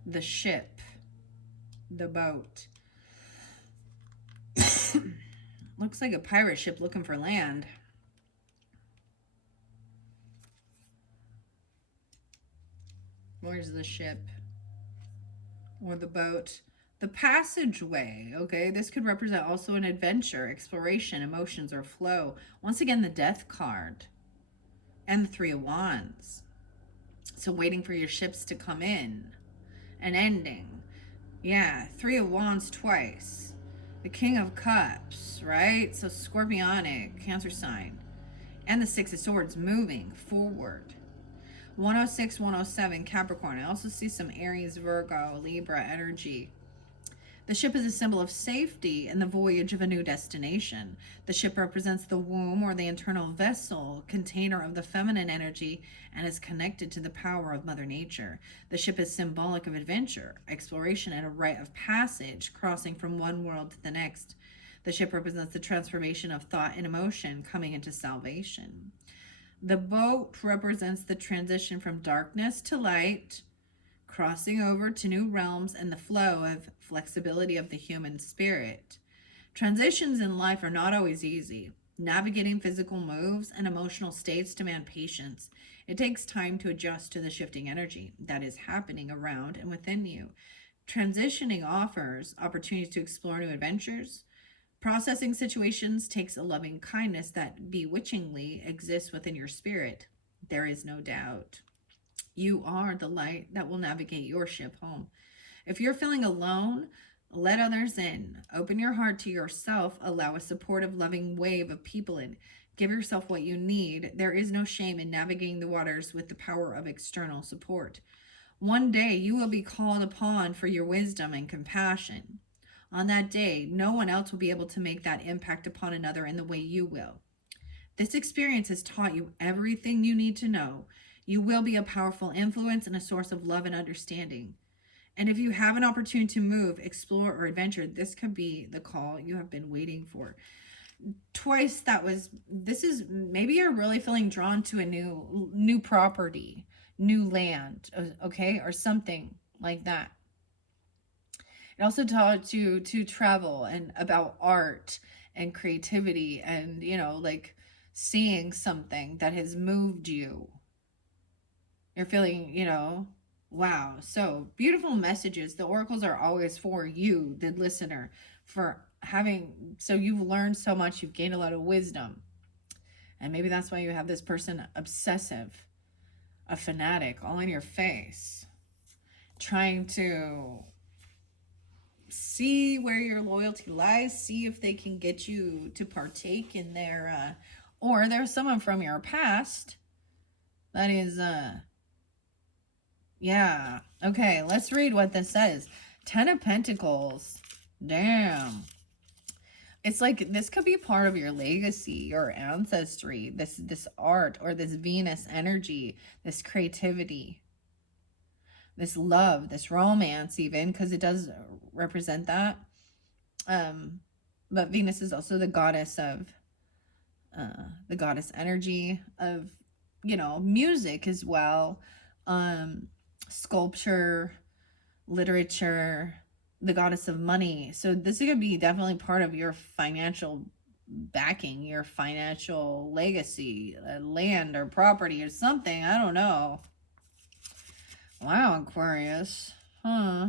The ship. The boat. Looks like a pirate ship looking for land. Where's the ship? Or the boat? The passageway, okay? This could represent also an adventure, exploration, emotions, or flow. Once again, the Death card. And the 3 of Wands. So waiting for your ships to come in. An ending. Yeah, 3 of Wands twice. The King of Cups, right? So Scorpionic, Cancer sign. And the 6 of Swords moving forward. 106, 107, Capricorn. I also see some Aries, Virgo, Libra energy. The ship is a symbol of safety and the voyage of a new destination. The ship represents the womb or the internal vessel, container of the feminine energy, and is connected to the power of Mother Nature. The ship is symbolic of adventure, exploration, and a rite of passage, crossing from one world to the next. The ship represents the transformation of thought and emotion coming into salvation. The boat represents the transition from darkness to light, crossing over to new realms, and the flow of flexibility of the human spirit. Transitions in life are not always easy. Navigating physical moves and emotional states demand patience. It takes time to adjust to the shifting energy that is happening around and within you. Transitioning offers opportunities to explore new adventures, Processing situations takes a loving kindness that bewitchingly exists within your spirit. There is no doubt. You are the light that will navigate your ship home. If you're feeling alone, let others in. Open your heart to yourself. Allow a supportive, loving wave of people in. Give yourself what you need. There is no shame in navigating the waters with the power of external support. One day you will be called upon for your wisdom and compassion. On that day, no one else will be able to make that impact upon another in the way you will. This experience has taught you everything you need to know. You will be a powerful influence and a source of love and understanding. And if you have an opportunity to move, explore, or adventure, this could be the call you have been waiting for. Twice this is maybe you're really feeling drawn to a new property, new land, okay, or something like that. It also taught you to travel and about art and creativity and, like seeing something that has moved you. You're feeling, wow. So beautiful messages. The oracles are always for you, the listener, so you've learned so much, you've gained a lot of wisdom. And maybe that's why you have this person obsessive, a fanatic, all in your face, trying to see where your loyalty lies, see if they can get you to partake in their, or there's someone from your past that is, yeah. Okay, let's read what this says. 10 of Pentacles. Damn. It's like this could be part of your legacy, your ancestry, this art or this Venus energy, this creativity, this love, this romance even, because it does represent that. But Venus is also the goddess of the goddess energy of, music as well, sculpture, literature, the goddess of money. So this is going to be definitely part of your financial backing, your financial legacy, land or property or something. I don't know. Wow, Aquarius. Huh.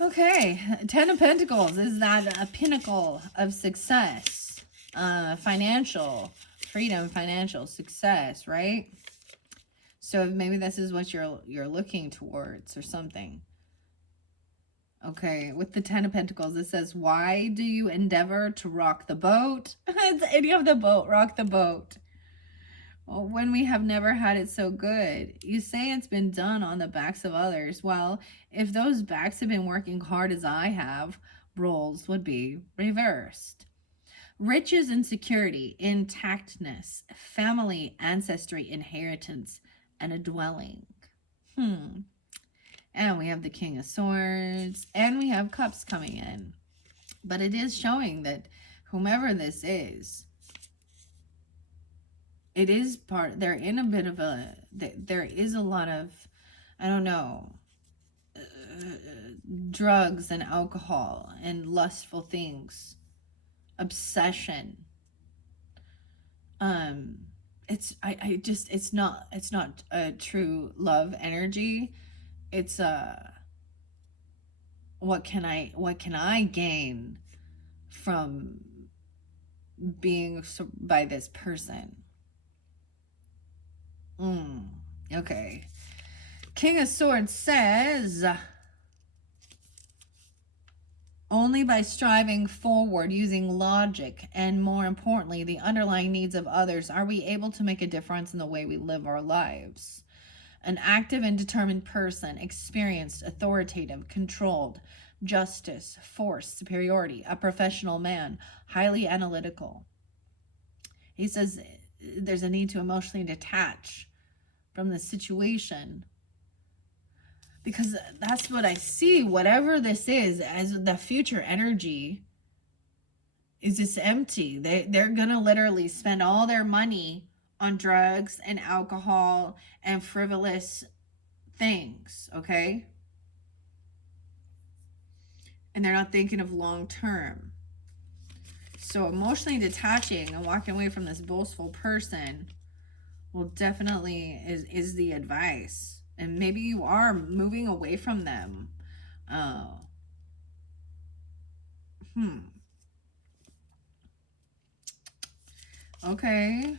Okay, 10 of Pentacles is that a pinnacle of success, financial freedom, financial success, right? So maybe this is what you're looking towards or something. Okay, with the 10 of Pentacles, it says, why do you endeavor to rock the boat? It's any of the boat, rock the boat. Well, when we have never had it so good. You say it's been done on the backs of others. Well, if those backs have been working hard as I have, roles would be reversed. Riches and security, intactness, family, ancestry, inheritance, and a dwelling. And we have the King of Swords, and we have Cups coming in. But it is showing that whomever this is, it is they're in a bit of there is a lot of, I don't know, drugs and alcohol and lustful things, obsession. It's not a true love energy. It's what can I gain from being by this person? Okay. King of Swords says, only by striving forward, using logic, and more importantly, the underlying needs of others, are we able to make a difference in the way we live our lives. An active and determined person, experienced, authoritative, controlled, justice, force, superiority, a professional man, highly analytical. He says there's a need to emotionally detach from the situation, because that's what I see. Whatever this is, as the future energy is just empty. They're gonna literally spend all their money on drugs and alcohol and frivolous things, okay? And they're not thinking of long term. So emotionally detaching and walking away from this boastful person will definitely is the advice. And maybe you are moving away from them. Okay.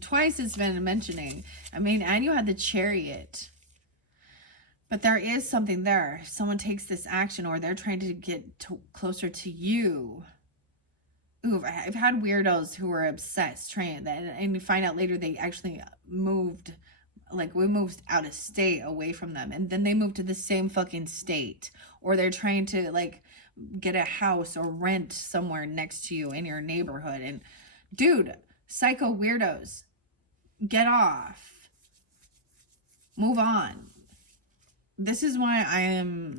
Twice it's been mentioning. I mean, and you had the Chariot. But there is something there. Someone takes this action or they're trying to get closer to you. Ooh, I've had weirdos who were obsessed trying that, and you find out later they actually moved, like we moved out of state away from them, and then they moved to the same fucking state, or they're trying to like get a house or rent somewhere next to you in your neighborhood. And dude, psycho weirdos, get off, move on. This is why I'm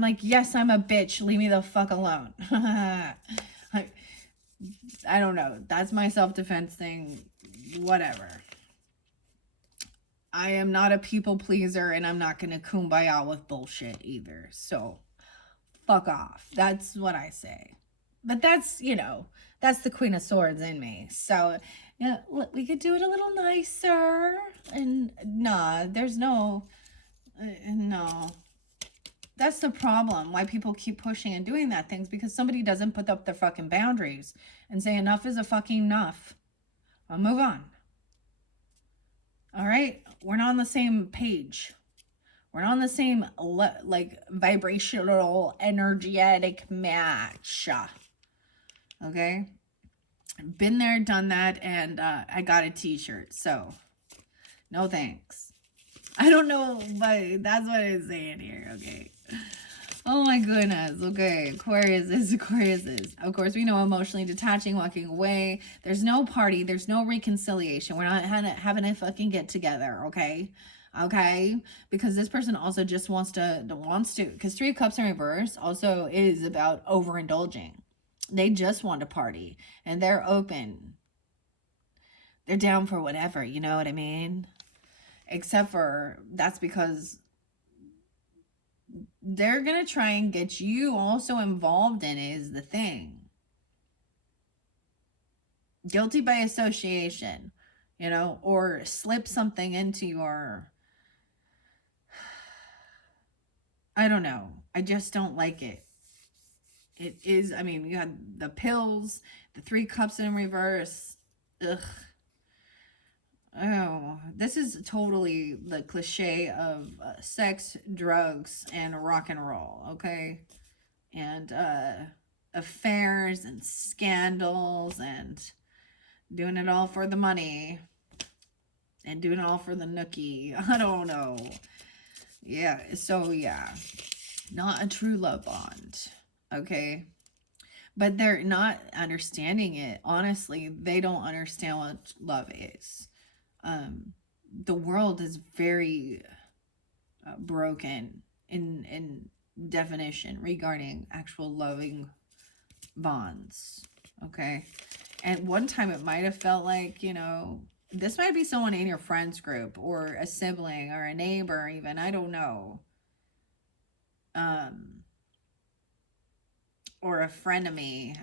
like, yes, I'm a bitch. Leave me the fuck alone. I don't know. That's my self-defense thing. Whatever. I am not a people pleaser, and I'm not going to kumbaya with bullshit either. So, fuck off. That's what I say. But that's, you know, that's the Queen of Swords in me. So, yeah, we could do it a little nicer. And nah, there's no, no. That's the problem. Why people keep pushing and doing that things, because somebody doesn't put up their fucking boundaries and say enough is a fucking enough. I'll move on. All right? We're not on the same page. We're not on the same like vibrational energetic match. Okay? Been there, done that, and I got a t-shirt. So, no thanks. I don't know, but that's what it's saying here, okay? Oh my goodness, okay. Aquarius is. Of course, we know emotionally detaching, walking away. There's no party. There's no reconciliation. We're not having a fucking get together, okay? Okay? Because this person also just wants to, because Three of Cups in reverse also is about overindulging. They just want to party, and they're open. They're down for whatever, you know what I mean? Except for that's because they're going to try and get you also involved in it is the thing. Guilty by association, you know, or slip something into your, I don't know. I just don't like it. It is, I mean, you had the pills, the Three Cups in reverse. Ugh. Oh, this is totally the cliche of sex, drugs, and rock and roll, okay? And affairs and scandals and doing it all for the money and doing it all for the nookie. I don't know. Yeah, so yeah, not a true love bond, okay? But they're not understanding it. Honestly, they don't understand what love is. The world is very broken in definition regarding actual loving bonds, okay? And one time it might have felt like, you know, this might be someone in your friends group or a sibling or a neighbor even, I don't know. Or a frenemy,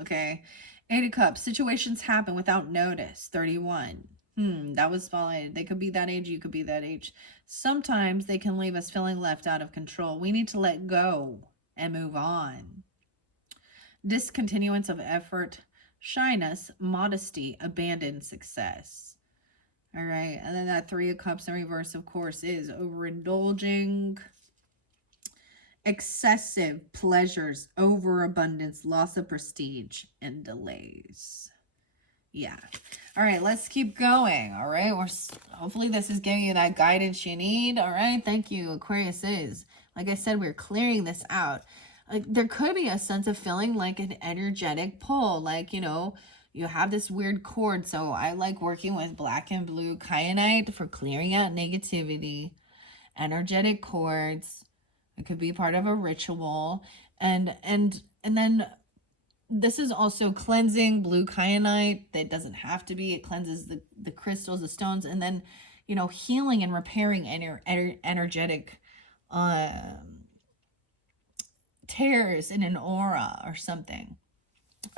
okay? 8 of Cups, situations happen without notice, 31. That was spotlighted. They could be that age, you could be that age. Sometimes they can leave us feeling left out of control. We need to let go and move on. Discontinuance of effort, shyness, modesty, abandoned success. All right, and then that 3 of Cups in reverse, of course, is overindulging, excessive pleasures, overabundance, loss of prestige, and delays. Yeah. All right, let's keep going. All right, hopefully this is giving you that guidance you need. All right, thank you, Aquarius is. Like I said, we're clearing this out. Like there could be a sense of feeling like an energetic pull, like, you know, you have this weird cord. So I like working with black and blue kyanite for clearing out negativity, energetic cords. It could be part of a ritual, and then this is also cleansing blue kyanite. That doesn't have to be. It cleanses the crystals, the stones, and then, you know, healing and repairing energetic tears in an aura or something.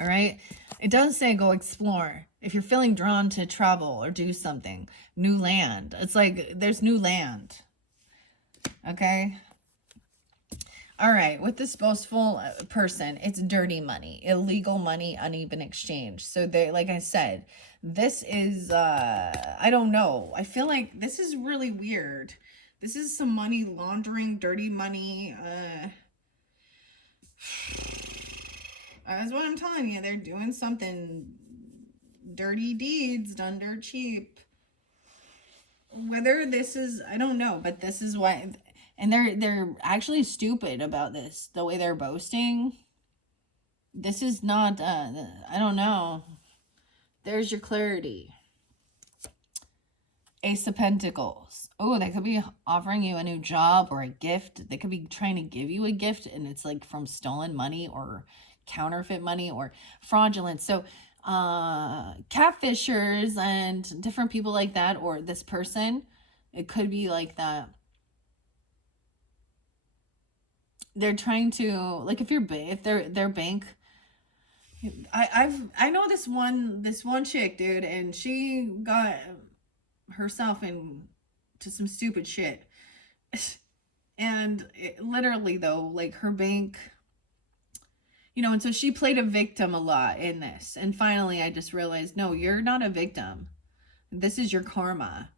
All right. It does say go explore. If you're feeling drawn to travel or do something, new land. It's like there's new land. Okay. All right, with this boastful person, it's dirty money, illegal money, uneven exchange. So they, like I said, this is I don't know. I feel like this is really weird. This is some money laundering, dirty money. That's what I'm telling you. They're doing something dirty deeds done dirt cheap. Whether this is, I don't know, but this is what, and they're actually stupid about this. The way they're boasting. This is not. I don't know. There's your clarity. Ace of Pentacles. Oh, they could be offering you a new job or a gift. They could be trying to give you a gift, and it's like from stolen money or counterfeit money or fraudulent. So catfishers and different people like that, or this person, it could be like that. They're trying to, like, if their bank, I know this one chick, dude, and she got herself into some stupid shit. And literally though, like, her bank, and so she played a victim a lot in this. And finally I just realized, no, you're not a victim. This is your karma.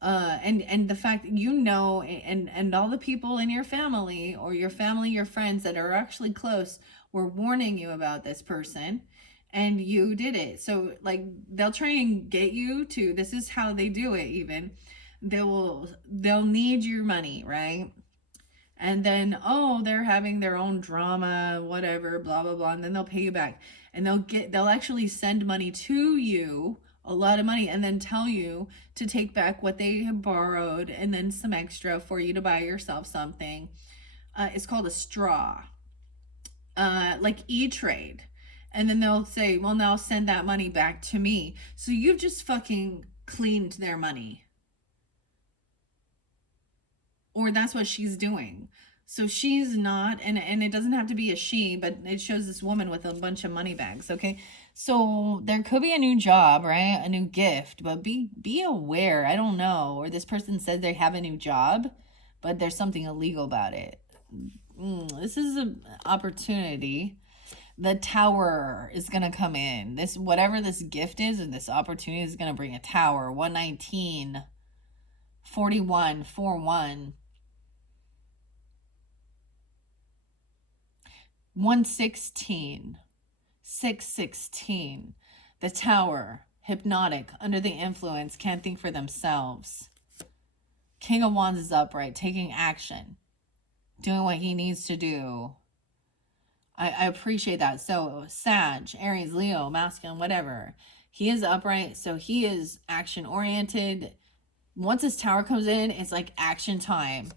And the fact that and all the people in your family, or your family, your friends that are actually close, were warning you about this person, and you did it. So, like, they'll try and get you to, this is how they do it. Even they'll need your money, right? And then, oh, they're having their own drama, whatever, blah blah blah, and then they'll pay you back. And they'll actually send money to you, a lot of money, and then tell you to take back what they have borrowed, and then some extra for you to buy yourself something. It's called a straw, like E-Trade. And then they'll say, well, now send that money back to me. So you've just fucking cleaned their money. Or that's what she's doing. So she's not, and it doesn't have to be a she, but it shows this woman with a bunch of money bags, okay? So there could be a new job, right? A new gift, but be aware. I don't know. Or this person said they have a new job, but there's something illegal about it. This is an opportunity. The Tower is going to come in. This, whatever this gift is, and this opportunity is going to bring a Tower. 119, 41, 41. 116, 616. The Tower, hypnotic, under the influence, can't think for themselves. King of Wands is upright, taking action, doing what he needs to do. I appreciate that. So Sag, Aries, Leo, masculine, whatever. He is upright, so he is action oriented. Once this Tower comes in, it's like action time,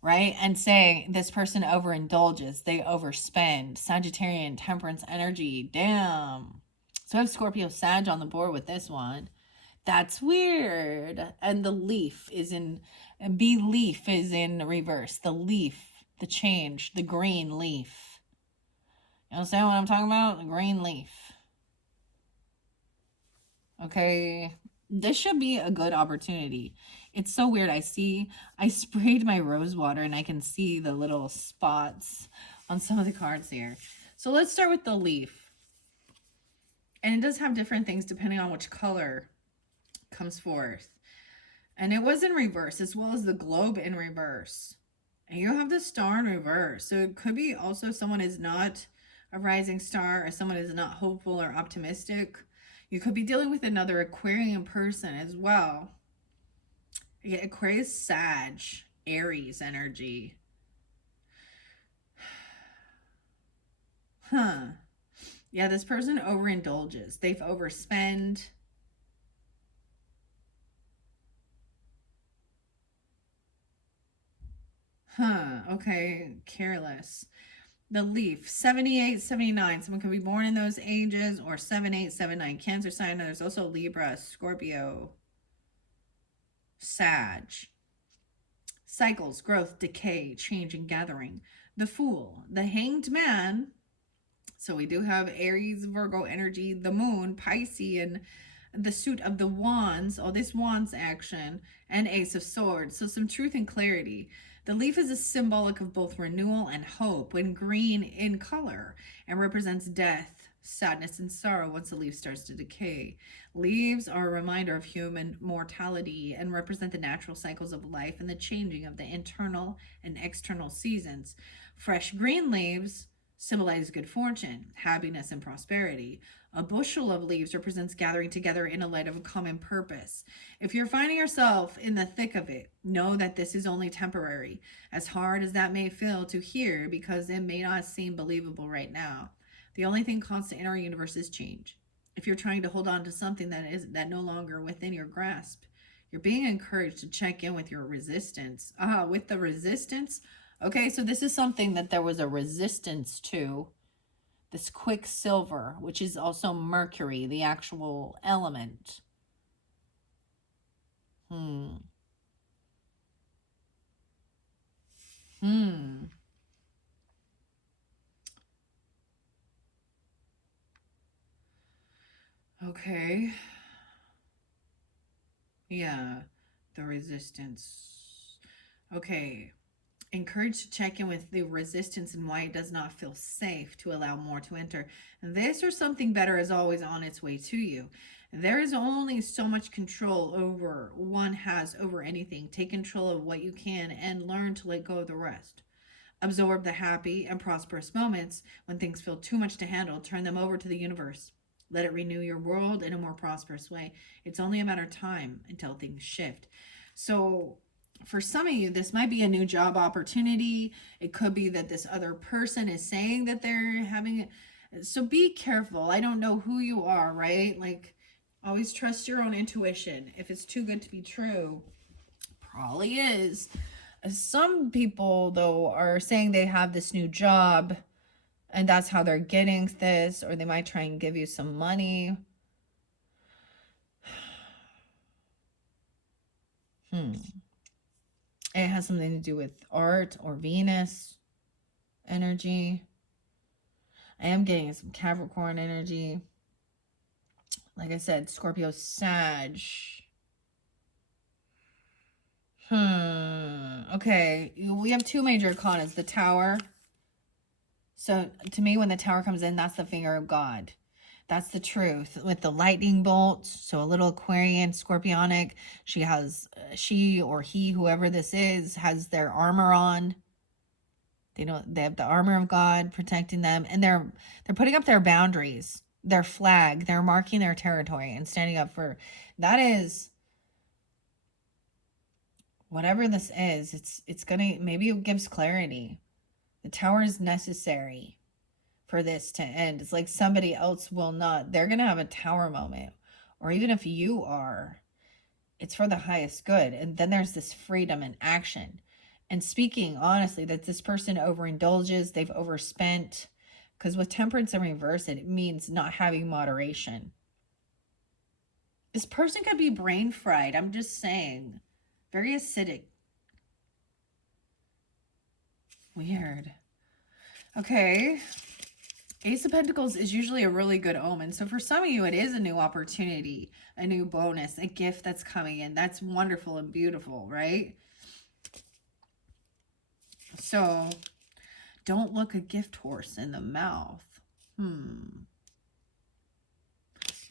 right? And saying this person overindulges, they overspend. Sagittarian, temperance energy, damn. So I have Scorpio Sag on the board with this one. That's weird. And the leaf is in, leaf is in reverse. The leaf, the change, the green leaf. You understand what I'm talking about? The green leaf. Okay. This should be a good opportunity. It's so weird. I sprayed my rose water and I can see the little spots on some of the cards here. So let's start with the leaf. And it does have different things depending on which color comes forth. And it was in reverse, as well as the globe in reverse. And you have the star in reverse. So it could be also someone is not a rising star, or someone is not hopeful or optimistic. You could be dealing with another Aquarian person as well. Yeah, Aquarius, Sag, Aries energy. Yeah, this person overindulges. They've overspend. Okay, careless. The leaf, 78, 79. Someone could be born in those ages, or 78, 79. Cancer sign. There's also Libra, Scorpio, Sag. Cycles, growth, decay, change, and gathering. The Fool, the Hanged Man. So we do have Aries, Virgo energy, the Moon, Piscean the suit of the wands, oh, this wands action, and Ace of Swords. So some truth and clarity. The leaf is a symbolic of both renewal and hope when green in color and represents death, sadness, and sorrow once the leaf starts to decay. Leaves are a reminder of human mortality and represent the natural cycles of life and the changing of the internal and external seasons. Fresh green leaves symbolize good fortune, happiness, and prosperity. A bushel of leaves represents gathering together in a light of a common purpose. If you're finding yourself in the thick of it, know that this is only temporary, as hard as that may feel to hear because it may not seem believable right now. The only thing constant in our universe is change. If you're trying to hold on to something that no longer within your grasp, you're being encouraged to check in with your resistance. With the resistance. Okay, so this is something that there was a resistance to. This quicksilver, which is also Mercury, the actual element. Okay. Yeah, the resistance. Okay. Encouraged to check in with the resistance and why it does not feel safe to allow more to enter. This or something better is always on its way to you. There is only so much control over one has over anything. Take control of what you can and learn to let go of the rest. Absorb the happy and prosperous moments. When things feel too much to handle, turn them over to the universe. Let it renew your world in a more prosperous way. It's only a matter of time until things shift. So, for some of you, this might be a new job opportunity. It could be that this other person is saying that they're having it. So, be careful. I don't know who you are, right? Like, always trust your own intuition. If it's too good to be true, probably is. Some people, though, are saying they have this new job and that's how they're getting this, or they might try and give you some money. It has something to do with art or Venus energy. I am getting some Capricorn energy. Like I said, Scorpio, Sag. Okay, we have two major arcanas. The Tower. So to me, when the Tower comes in, that's the finger of God. That's the truth. With the lightning bolt, so a little Aquarian, Scorpionic, she or he, whoever this is, has their armor on. They have the armor of God protecting them, and they're putting up their boundaries, their flag, they're marking their territory and standing up for that. Is whatever this is, it's gonna, maybe it gives clarity. The Tower is necessary for this to end. It's like somebody else will not. They're gonna have a Tower moment, or even if you are, it's for the highest good. And then there's this freedom and action. And speaking honestly, that this person overindulges, they've overspent. Because with temperance in reverse, it means not having moderation. This person could be brain fried. I'm just saying. Very acidic. Weird. Okay. Ace of Pentacles is usually a really good omen. So for some of you, it is a new opportunity, a new bonus, a gift that's coming in. That's wonderful and beautiful, right? So don't look a gift horse in the mouth.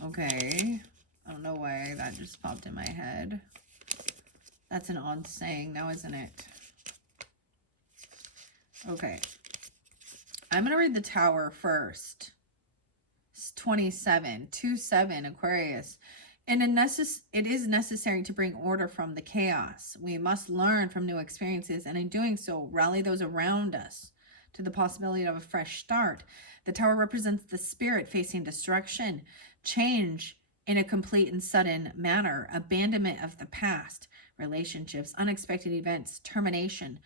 Okay. I don't know why that just popped in my head. That's an odd saying now, isn't it? Okay. I'm going to read the Tower first. It's 27, 2-7, Aquarius. And it is necessary to bring order from the chaos. We must learn from new experiences, and in doing so, rally those around us to the possibility of a fresh start. The Tower represents the spirit facing destruction, change in a complete and sudden manner, abandonment of the past, relationships, unexpected events, termination,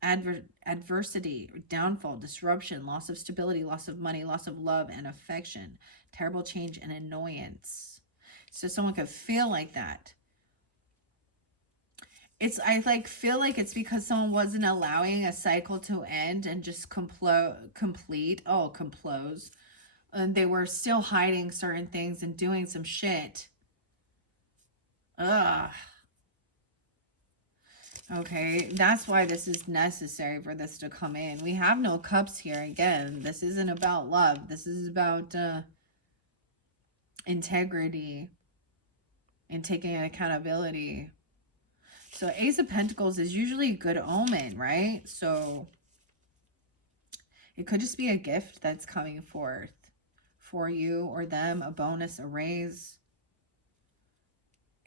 adversity, downfall, disruption, loss of stability, loss of money, loss of love and affection, terrible change and annoyance. So someone could feel like that. I feel like it's because someone wasn't allowing a cycle to end and just complete. And they were still hiding certain things and doing some shit. Ugh. Okay, that's why this is necessary for this to come in. We have no cups here again. This isn't about love. This is about integrity and taking accountability. So Ace of Pentacles is usually a good omen, right? So it could just be a gift that's coming forth for you or them, a bonus, a raise.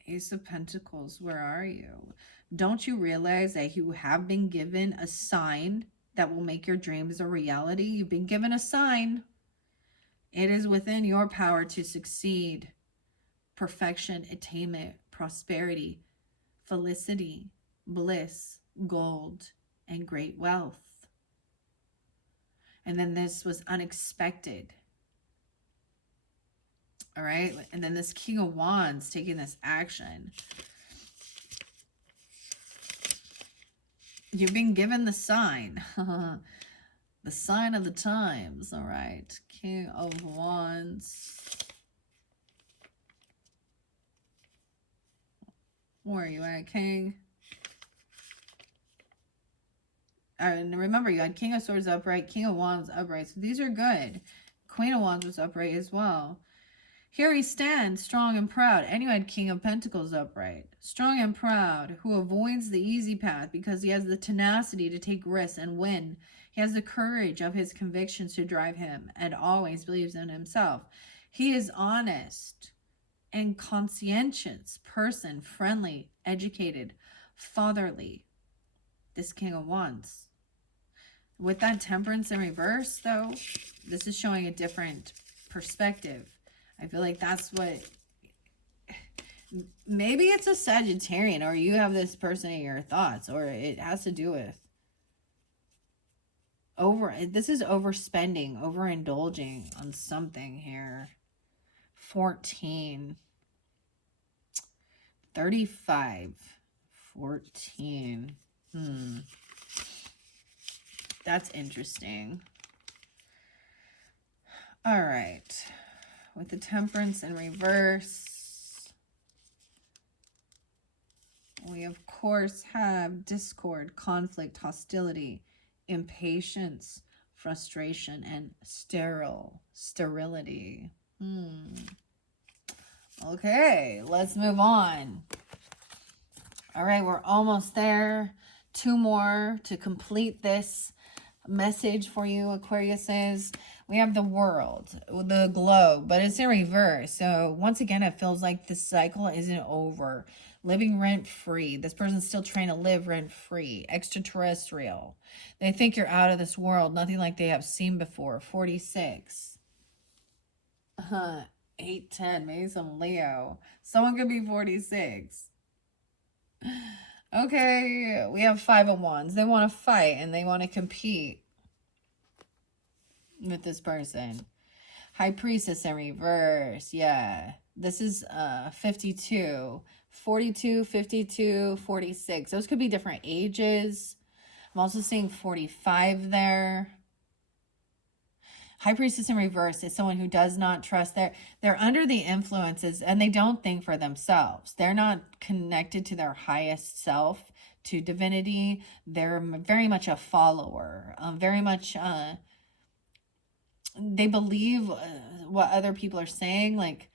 Ace of Pentacles, where are you? Don't you realize that you have been given a sign that will make your dreams a reality? You've been given a sign. It is within your power to succeed. Perfection, attainment, prosperity, felicity, bliss, gold, and great wealth. And then this was unexpected. All right. And then this King of Wands taking this action. You've been given the sign. The sign of the times. All right. King of Wands. Where are you at, King? And remember, you had King of Swords upright, King of Wands upright. So these are good. Queen of Wands was upright as well. Here he stands, strong and proud. And you had King of Pentacles upright. Strong and proud, who avoids the easy path because he has the tenacity to take risks and win. He has the courage of his convictions to drive him and always believes in himself. He is honest and conscientious person, friendly, educated, fatherly. This King of Wands. With that Temperance in reverse, though, this is showing a different perspective. I feel like that's what, maybe it's a Sagittarian, or you have this person in your thoughts, or it has to do with this is overspending, overindulging on something here. 14, 35, 14. That's interesting. All right. With the Temperance in reverse, we of course have discord, conflict, hostility, impatience, frustration, and sterility. Okay, let's move on. All right, we're almost there. 2 more to complete this message for you, Aquariuses. We have the world, the globe, but it's in reverse. So once again, it feels like the cycle isn't over. Living rent-free. This person's still trying to live rent-free. Extraterrestrial. They think you're out of this world. Nothing like they have seen before. 46. 8, 10. Maybe some Leo. Someone could be 46. Okay, we have 5 of Wands. They want to fight and they want to compete with this person. High Priestess in reverse. Yeah. This is 52, 42, 52, 46. Those could be different ages. I'm also seeing 45 there. High Priestess in reverse is someone who does not trust. They're under the influences and they don't think for themselves. They're not connected to their highest self, to divinity. They're very much a follower. Very much, they believe what other people are saying. Like,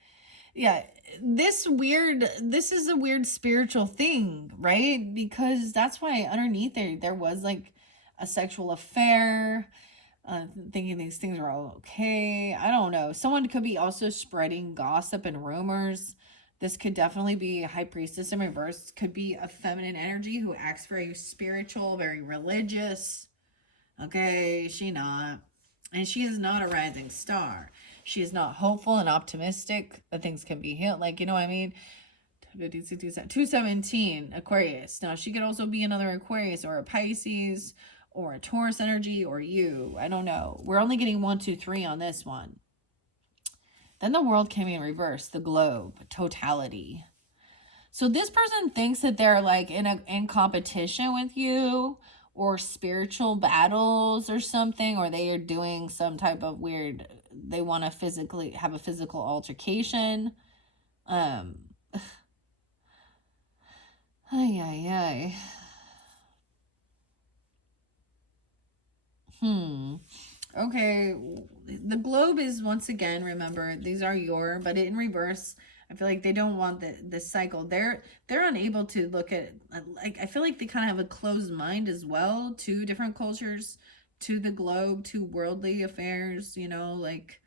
yeah, this is a weird spiritual thing, right? Because that's why underneath there was like a sexual affair. Thinking these things are all okay. I don't know. Someone could be also spreading gossip and rumors. This could definitely be a High Priestess in reverse. Could be a feminine energy who acts very spiritual, very religious. Okay, she not. And she is not a rising star. She is not hopeful and optimistic that things can be healed. Like, you know what I mean? 217, Aquarius. Now, she could also be another Aquarius or a Pisces or a Taurus energy, or you. I don't know. We're only getting 1, 2, 3 on this one. Then the world came in reverse, the globe, totality. So this person thinks that they're like in competition with you, or spiritual battles or something, or they are doing some type of weird, they want to have a physical altercation. Ay, ay, ay. Okay, the globe is, once again, remember, these are your, but in reverse. I feel like they don't want the cycle. They're unable to look at, like, I feel like they kind of have a closed mind as well to different cultures, to the globe, to worldly affairs, you know, like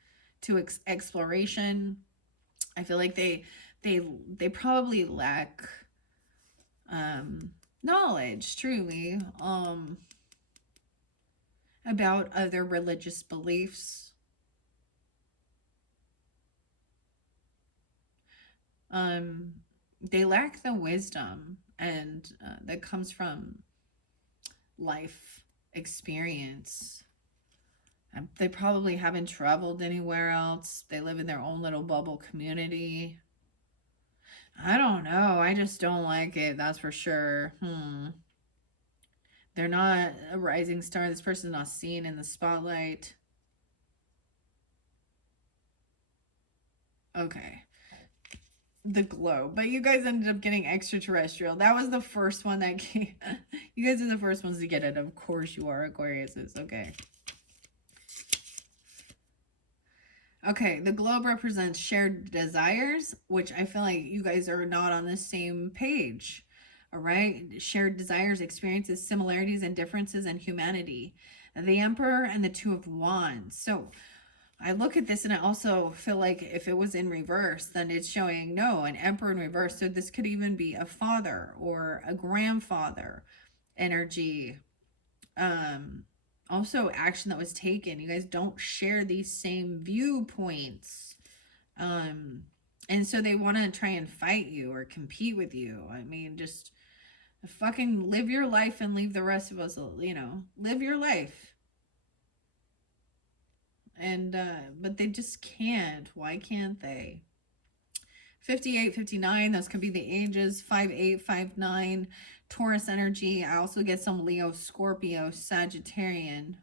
to exploration. I feel like they probably lack knowledge, truly, about other religious beliefs. um they lack the wisdom and that comes from life experience. They probably haven't traveled anywhere else. They live in their own little bubble community. I don't know, I just don't like it, that's for sure. They're not a rising star. This person's not seen in the spotlight. Okay, the globe, but you guys ended up getting extraterrestrial. That was the first one that came. You guys are the first ones to get it. Of course you are, Aquariuses. Okay, the globe represents shared desires, which I feel like you guys are not on the same page. All right, shared desires, experiences, similarities, and differences in humanity. The Emperor and the Two of Wands. So I look at this and I also feel like if it was in reverse, then it's showing no, an emperor in reverse. So this could even be a father or a grandfather energy. Also action that was taken. You guys don't share these same viewpoints. And so they want to try and fight you or compete with you. I mean, just fucking live your life and leave the rest of us, you know, live your life. And but they just can't. Why can't they? 58, 59, those could be the ages. 5'8", 5'9", Taurus energy. I also get some Leo, Scorpio, Sagittarian.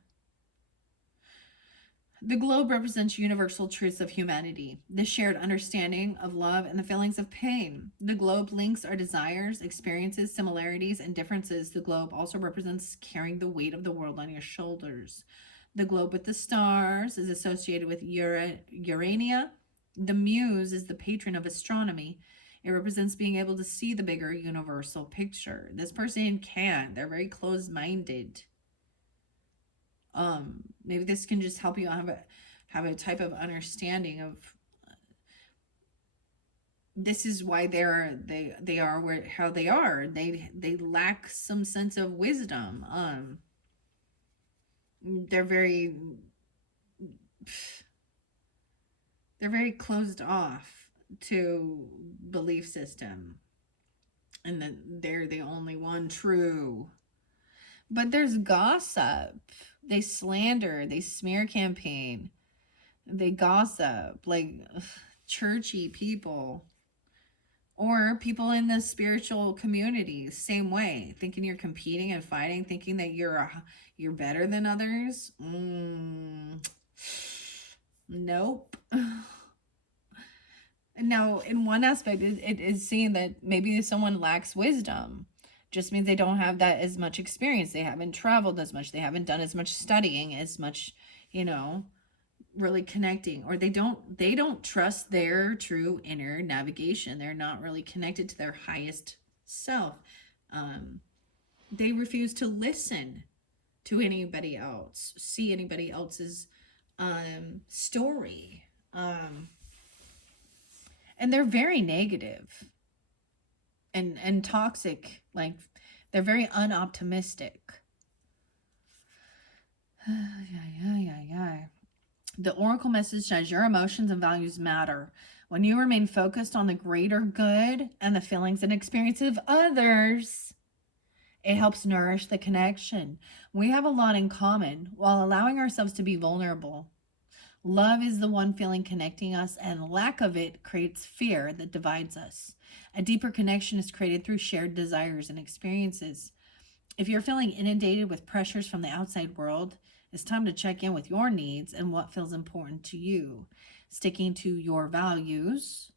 The globe represents universal truths of humanity, the shared understanding of love and the feelings of pain. The globe links our desires, experiences, similarities, and differences. The globe also represents carrying the weight of the world on your shoulders. The globe with the stars is associated with Urania. The muse is the patron of astronomy. It represents being able to see the bigger universal picture. This person can't. They're very closed-minded. Maybe this can just help you have a type of understanding of this is why they are where how they are. They lack some sense of wisdom. They're very closed off to belief system, and that they're the only one true. But there's gossip. They slander, they smear campaign, they gossip, like churchy people or people in the spiritual community, same way, thinking you're competing and fighting, thinking that you're better than others. Nope. Now, in one aspect, it is saying that maybe someone lacks wisdom. Just means they don't have that as much experience. They haven't traveled as much. They haven't done as much studying, as much, you know, really connecting, or they don't trust their true inner navigation. They're not really connected to their highest self. They refuse to listen to anybody else, see anybody else's story. And they're very negative and toxic. Like, they're very unoptimistic. The oracle message says your emotions and values matter. When you remain focused on the greater good and the feelings and experiences of others, it helps nourish the connection. We have a lot in common while allowing ourselves to be vulnerable. Love is the one feeling connecting us, and lack of it creates fear that divides us. A deeper connection is created through shared desires and experiences. If you're feeling inundated with pressures from the outside world, it's time to check in with your needs and what feels important to you. Sticking to your values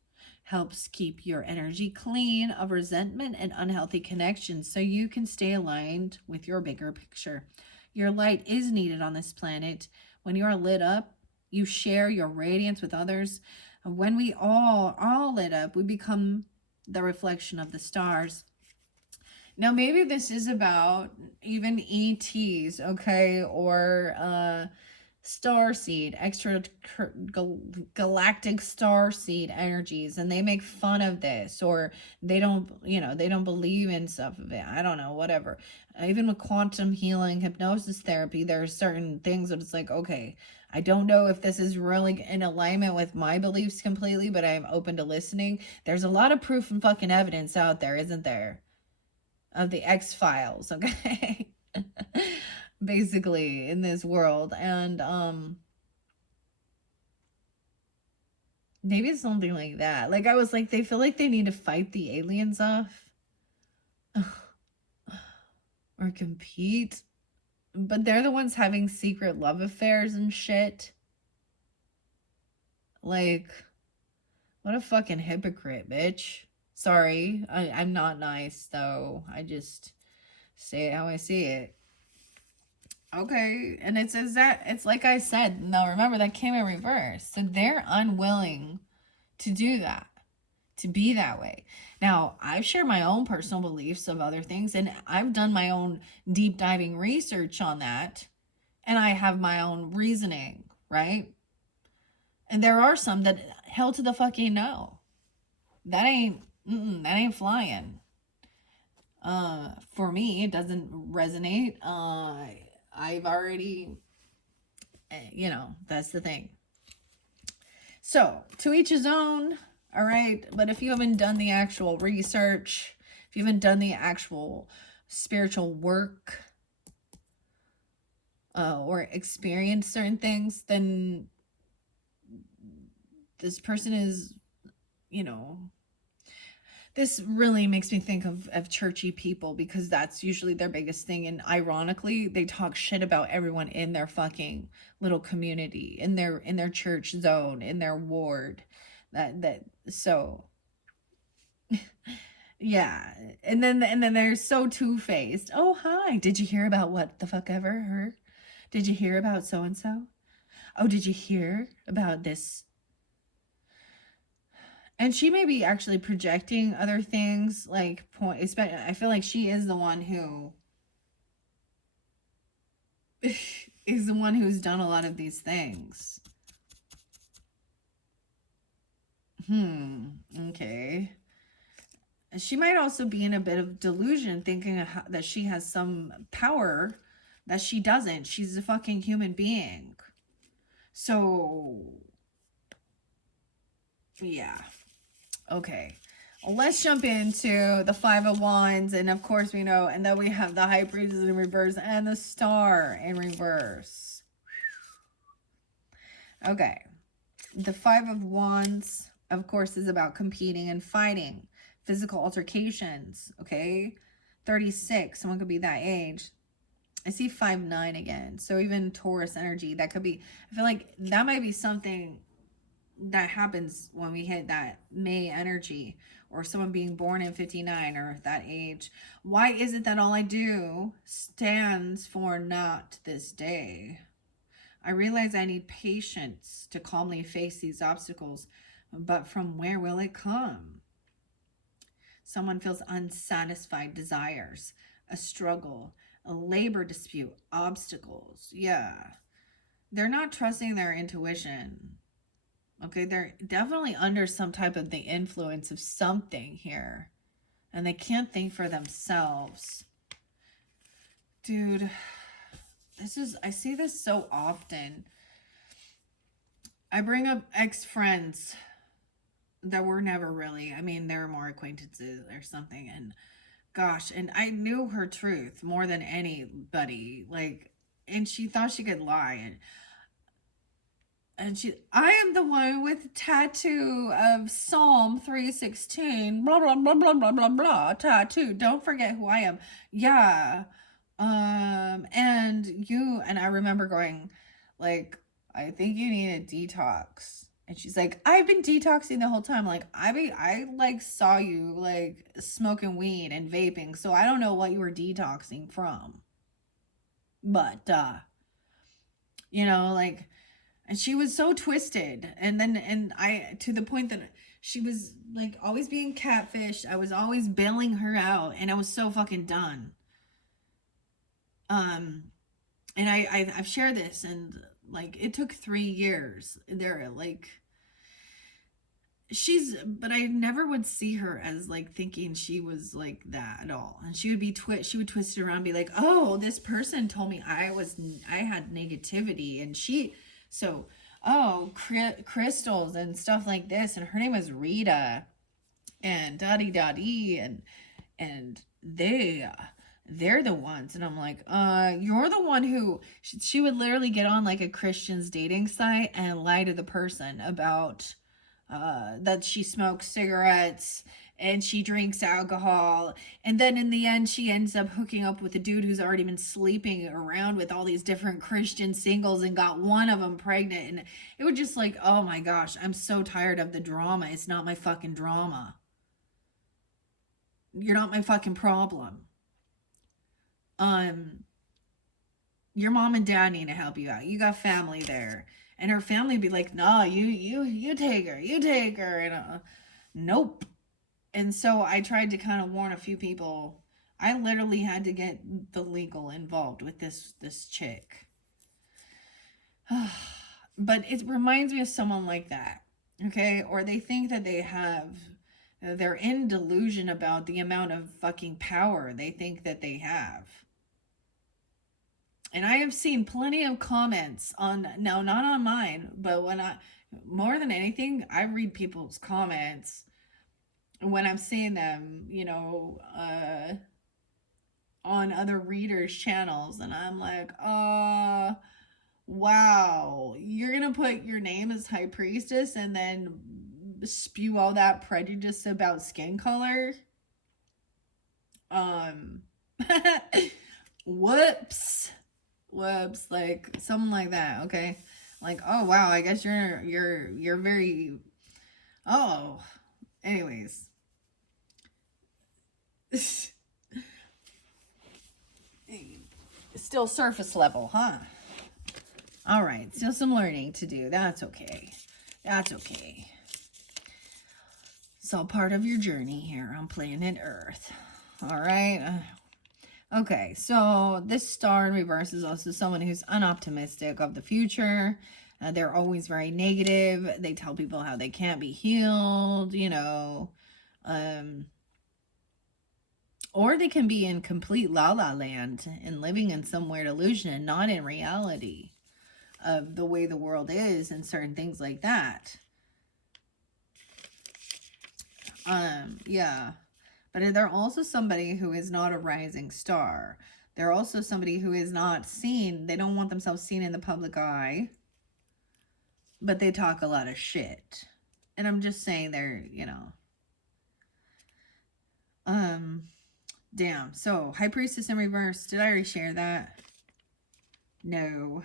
helps keep your energy clean of resentment and unhealthy connections so you can stay aligned with your bigger picture. Your light is needed on this planet. When you are lit up, you share your radiance with others. When we all lit up, we become the reflection of the stars. Now, maybe this is about even ETs, okay, or star seed, extra galactic star seed energies, and they make fun of this, or they don't, they don't believe in stuff of it. I don't know, whatever. Even with quantum healing, hypnosis therapy, there are certain things that it's like, okay, I don't know if this is really in alignment with my beliefs completely, but I am open to listening. There's a lot of proof and fucking evidence out there, isn't there? Of the X-Files, okay? Basically, in this world. And maybe it's something like that. Like, I was like, they feel like they need to fight the aliens off. Or compete. But they're the ones having secret love affairs and shit. Like, what a fucking hypocrite, bitch. Sorry, I'm not nice, though. I just say it how I see it. Okay, and it says that, it's like I said, now remember that came in reverse. So they're unwilling to do that, to be that way. Now, I've shared my own personal beliefs of other things, and I've done my own deep diving research on that, and I have my own reasoning, right? And there are some that hell to the fucking no. That ain't flying. For me, it doesn't resonate. I've already, that's the thing. So, to each his own, all right? But if you haven't done the actual research, if you haven't done the actual spiritual work, or experienced certain things, then this person is, this really makes me think of churchy people, because that's usually their biggest thing. And ironically, they talk shit about everyone in their fucking little community, in their church zone, in their ward. So yeah. And then they're so two-faced. Oh, hi. Did you hear about what the fuck ever her? Did you hear about so and so? Oh, did you hear about this? And she may be actually projecting other things, like I feel like she is the one who is the one who's done a lot of these things. Okay. She might also be in a bit of delusion, thinking that she has some power that she doesn't. She's a fucking human being. So, yeah. Okay. Let's jump into the Five of Wands. And of course, we know, and then we have the High Priestess in reverse and the Star in reverse. Okay. The Five of Wands, of course, is about competing and fighting. Physical altercations, okay? 36, someone could be that age. I see 5-9 again. So even Taurus energy, that could be, I feel like that might be something that happens when we hit that May energy, or someone being born in 59 or that age. Why is it that all I do stands for not this day? I realize I need patience to calmly face these obstacles, but from where will it come? Someone feels unsatisfied desires, a struggle, a labor dispute, obstacles. Yeah. They're not trusting their intuition. Okay, they're definitely under some type of the influence of something here. And they can't think for themselves. Dude, I see this so often. I bring up ex-friends that were never really, they were more acquaintances or something. And gosh, and I knew her truth more than anybody. Like, and she thought she could lie. And I am the one with the tattoo of Psalm 3:16, blah, blah, blah, blah, blah, blah, blah, tattoo. Don't forget who I am. Yeah. And I remember going, like, I think you need a detox. And she's like, I've been detoxing the whole time. Like, I like saw you like smoking weed and vaping, so I don't know what you were detoxing from. But you know, like, and she was so twisted. And I, to the point that she was like always being catfished. I was always bailing her out, and I was so fucking done. And I've shared this, and like it took 3 years. There, like, but I never would see her as like thinking she was like that at all. And she would twist it around and be like, oh, this person told me I had negativity, and so, oh, crystals and stuff like this, and her name was Rita, and daddy, and they're the ones. And I'm like, you're the one who, she would literally get on like a Christian's dating site and lie to the person about that she smokes cigarettes and she drinks alcohol, and then in the end she ends up hooking up with a dude who's already been sleeping around with all these different Christian singles and got one of them pregnant. And it was just like, oh my gosh, I'm so tired of the drama. It's not my fucking drama. You're not my fucking problem. Your mom and dad need to help you out. You got family there. And her family would be like, no, you take her, and nope. And so I tried to kind of warn a few people. I literally had to get the legal involved with this chick. But it reminds me of someone like that, okay? Or they think that they're in delusion about the amount of fucking power they think that they have. And I have seen plenty of comments no, not on mine, but more than anything, I read people's comments when I'm seeing them, on other readers' channels. And I'm like, wow, you're going to put your name as High Priestess and then spew all that prejudice about skin color? Whoops, like something like that. Okay, like, oh wow, I guess you're very, oh, anyways. Still surface level, huh? All right, still some learning to do. That's okay. It's all part of your journey here on planet Earth. All right. Okay, so this star in reverse is also someone who's unoptimistic of the future. They're always very negative. They tell people how they can't be healed, or they can be in complete la-la land and living in some weird illusion and not in reality of the way the world is and certain things like that. Yeah. But they're also somebody who is not a rising star. They're also somebody who is not seen. They don't want themselves seen in the public eye. But they talk a lot of shit. And I'm just saying they're, damn. So, High Priestess in reverse. Did I already share that? No.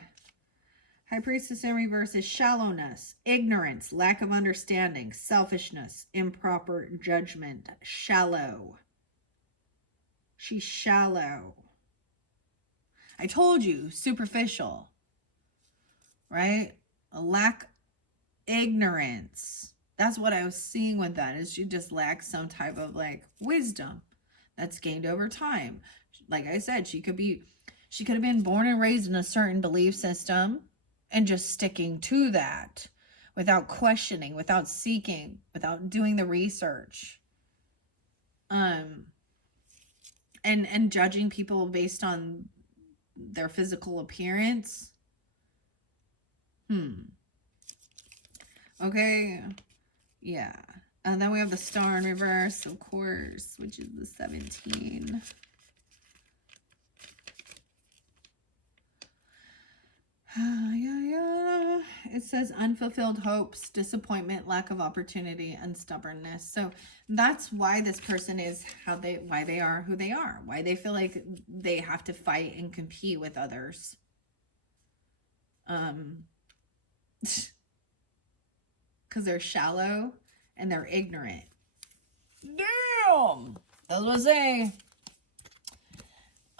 High Priestess in reverse is shallowness, ignorance, lack of understanding, selfishness, improper judgment, shallow. She's shallow. I told you, superficial, right? A lack, ignorance. That's what I was seeing with that, is she just lacks some type of like wisdom that's gained over time. Like I said, she could have been born and raised in a certain belief system and just sticking to that without questioning, without seeking, without doing the research. And judging people based on their physical appearance. Okay. Yeah. And then we have the star in reverse, of course, which is the 17. Yeah. It says unfulfilled hopes, disappointment, lack of opportunity, and stubbornness. So that's why this person is why they are who they are, why they feel like they have to fight and compete with others. because they're shallow and they're ignorant. Damn! That's what I say.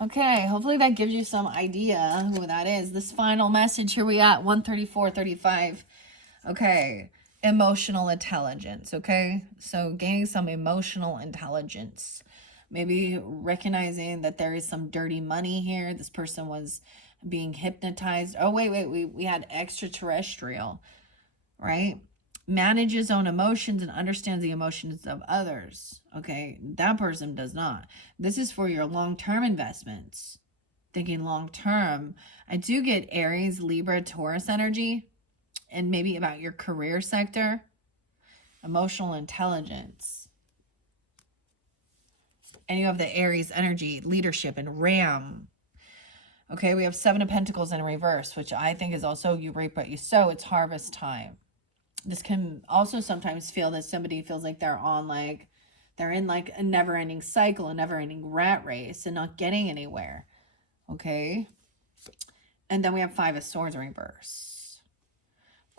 Okay, hopefully that gives you some idea who that is. This final message, here we at 134.35. Okay, emotional intelligence, okay? So gaining some emotional intelligence. Maybe recognizing that there is some dirty money here. This person was being hypnotized. Oh, wait, we had extraterrestrial, right? Manages own emotions and understands the emotions of others. Okay, that person does not. This is for your long-term investments. Thinking long-term. I do get Aries, Libra, Taurus energy, and maybe about your career sector. Emotional intelligence. And you have the Aries energy, leadership, and Ram. Okay, we have 7 of Pentacles in reverse, which I think is also you reap what you sow. It's harvest time. This can also sometimes feel that somebody feels like they're in like a never-ending cycle, a never-ending rat race, and not getting anywhere. Okay. And then we have 5 of Swords in reverse.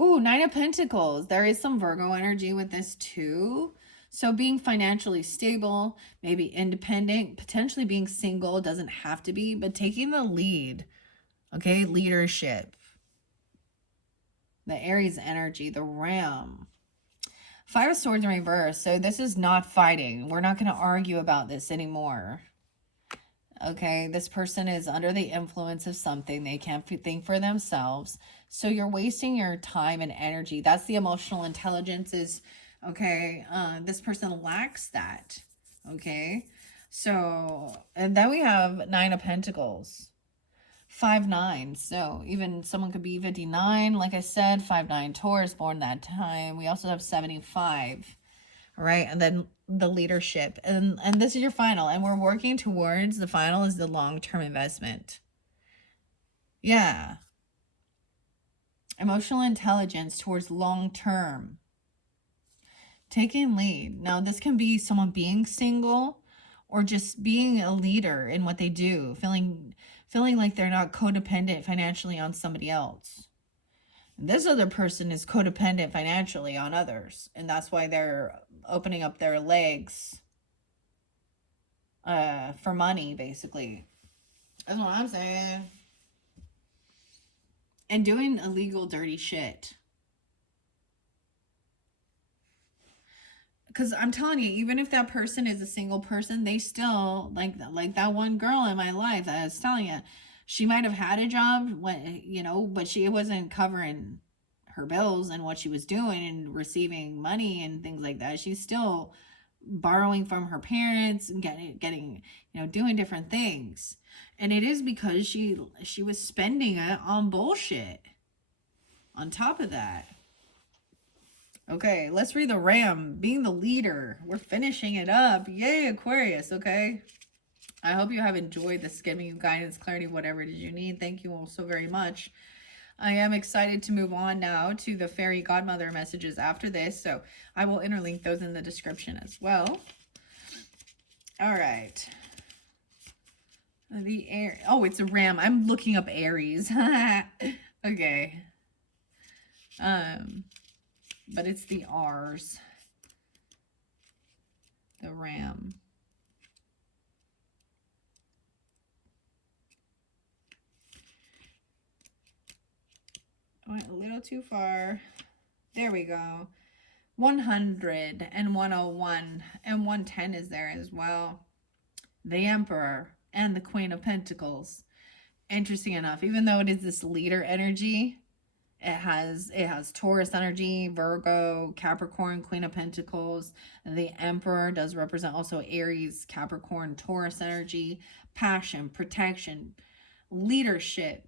Ooh, 9 of Pentacles. There is some Virgo energy with this too. So being financially stable, maybe independent, potentially being single, doesn't have to be, but taking the lead. Okay, leadership. The Aries energy, the Ram. 5 of Swords in reverse. So this is not fighting. We're not going to argue about this anymore. Okay, this person is under the influence of something. They can't think for themselves. So you're wasting your time and energy. That's the emotional intelligence is, okay, this person lacks that. Okay, so, and then we have 9 of Pentacles. 5-9. So even someone could be 59. Like I said, 5-9 Taurus, born that time. We also have 75. All right. And then the leadership. And this is your final. And we're working towards the final is the long-term investment. Yeah. Emotional intelligence towards long-term. Taking lead. Now, this can be someone being single or just being a leader in what they do. Feeling like they're not codependent financially on somebody else. This other person is codependent financially on others, and that's why they're opening up their legs for money, basically. That's what I'm saying. And doing illegal, dirty shit. Because I'm telling you, even if that person is a single person, they still, like that one girl in my life that I was telling you, she might have had a job, but she wasn't covering her bills and what she was doing and receiving money and things like that. She's still borrowing from her parents and getting doing different things. And it is because she was spending it on bullshit on top of that. Okay, let's read the Ram, being the leader. We're finishing it up. Yay, Aquarius, okay? I hope you have enjoyed this, giving you guidance, clarity, whatever it is you need. Thank you all so very much. I am excited to move on now to the fairy godmother messages after this, so I will interlink those in the description as well. All right. It's a Ram. I'm looking up Aries. Okay. But it's the R's. The Ram. I went a little too far. There we go. 100 and 101 and 110 is there as well. The Emperor and the Queen of Pentacles. Interesting enough, even though it is this leader energy, it has Taurus energy, Virgo, Capricorn, Queen of Pentacles. The Emperor does represent also Aries, Capricorn, Taurus energy, passion, protection, leadership.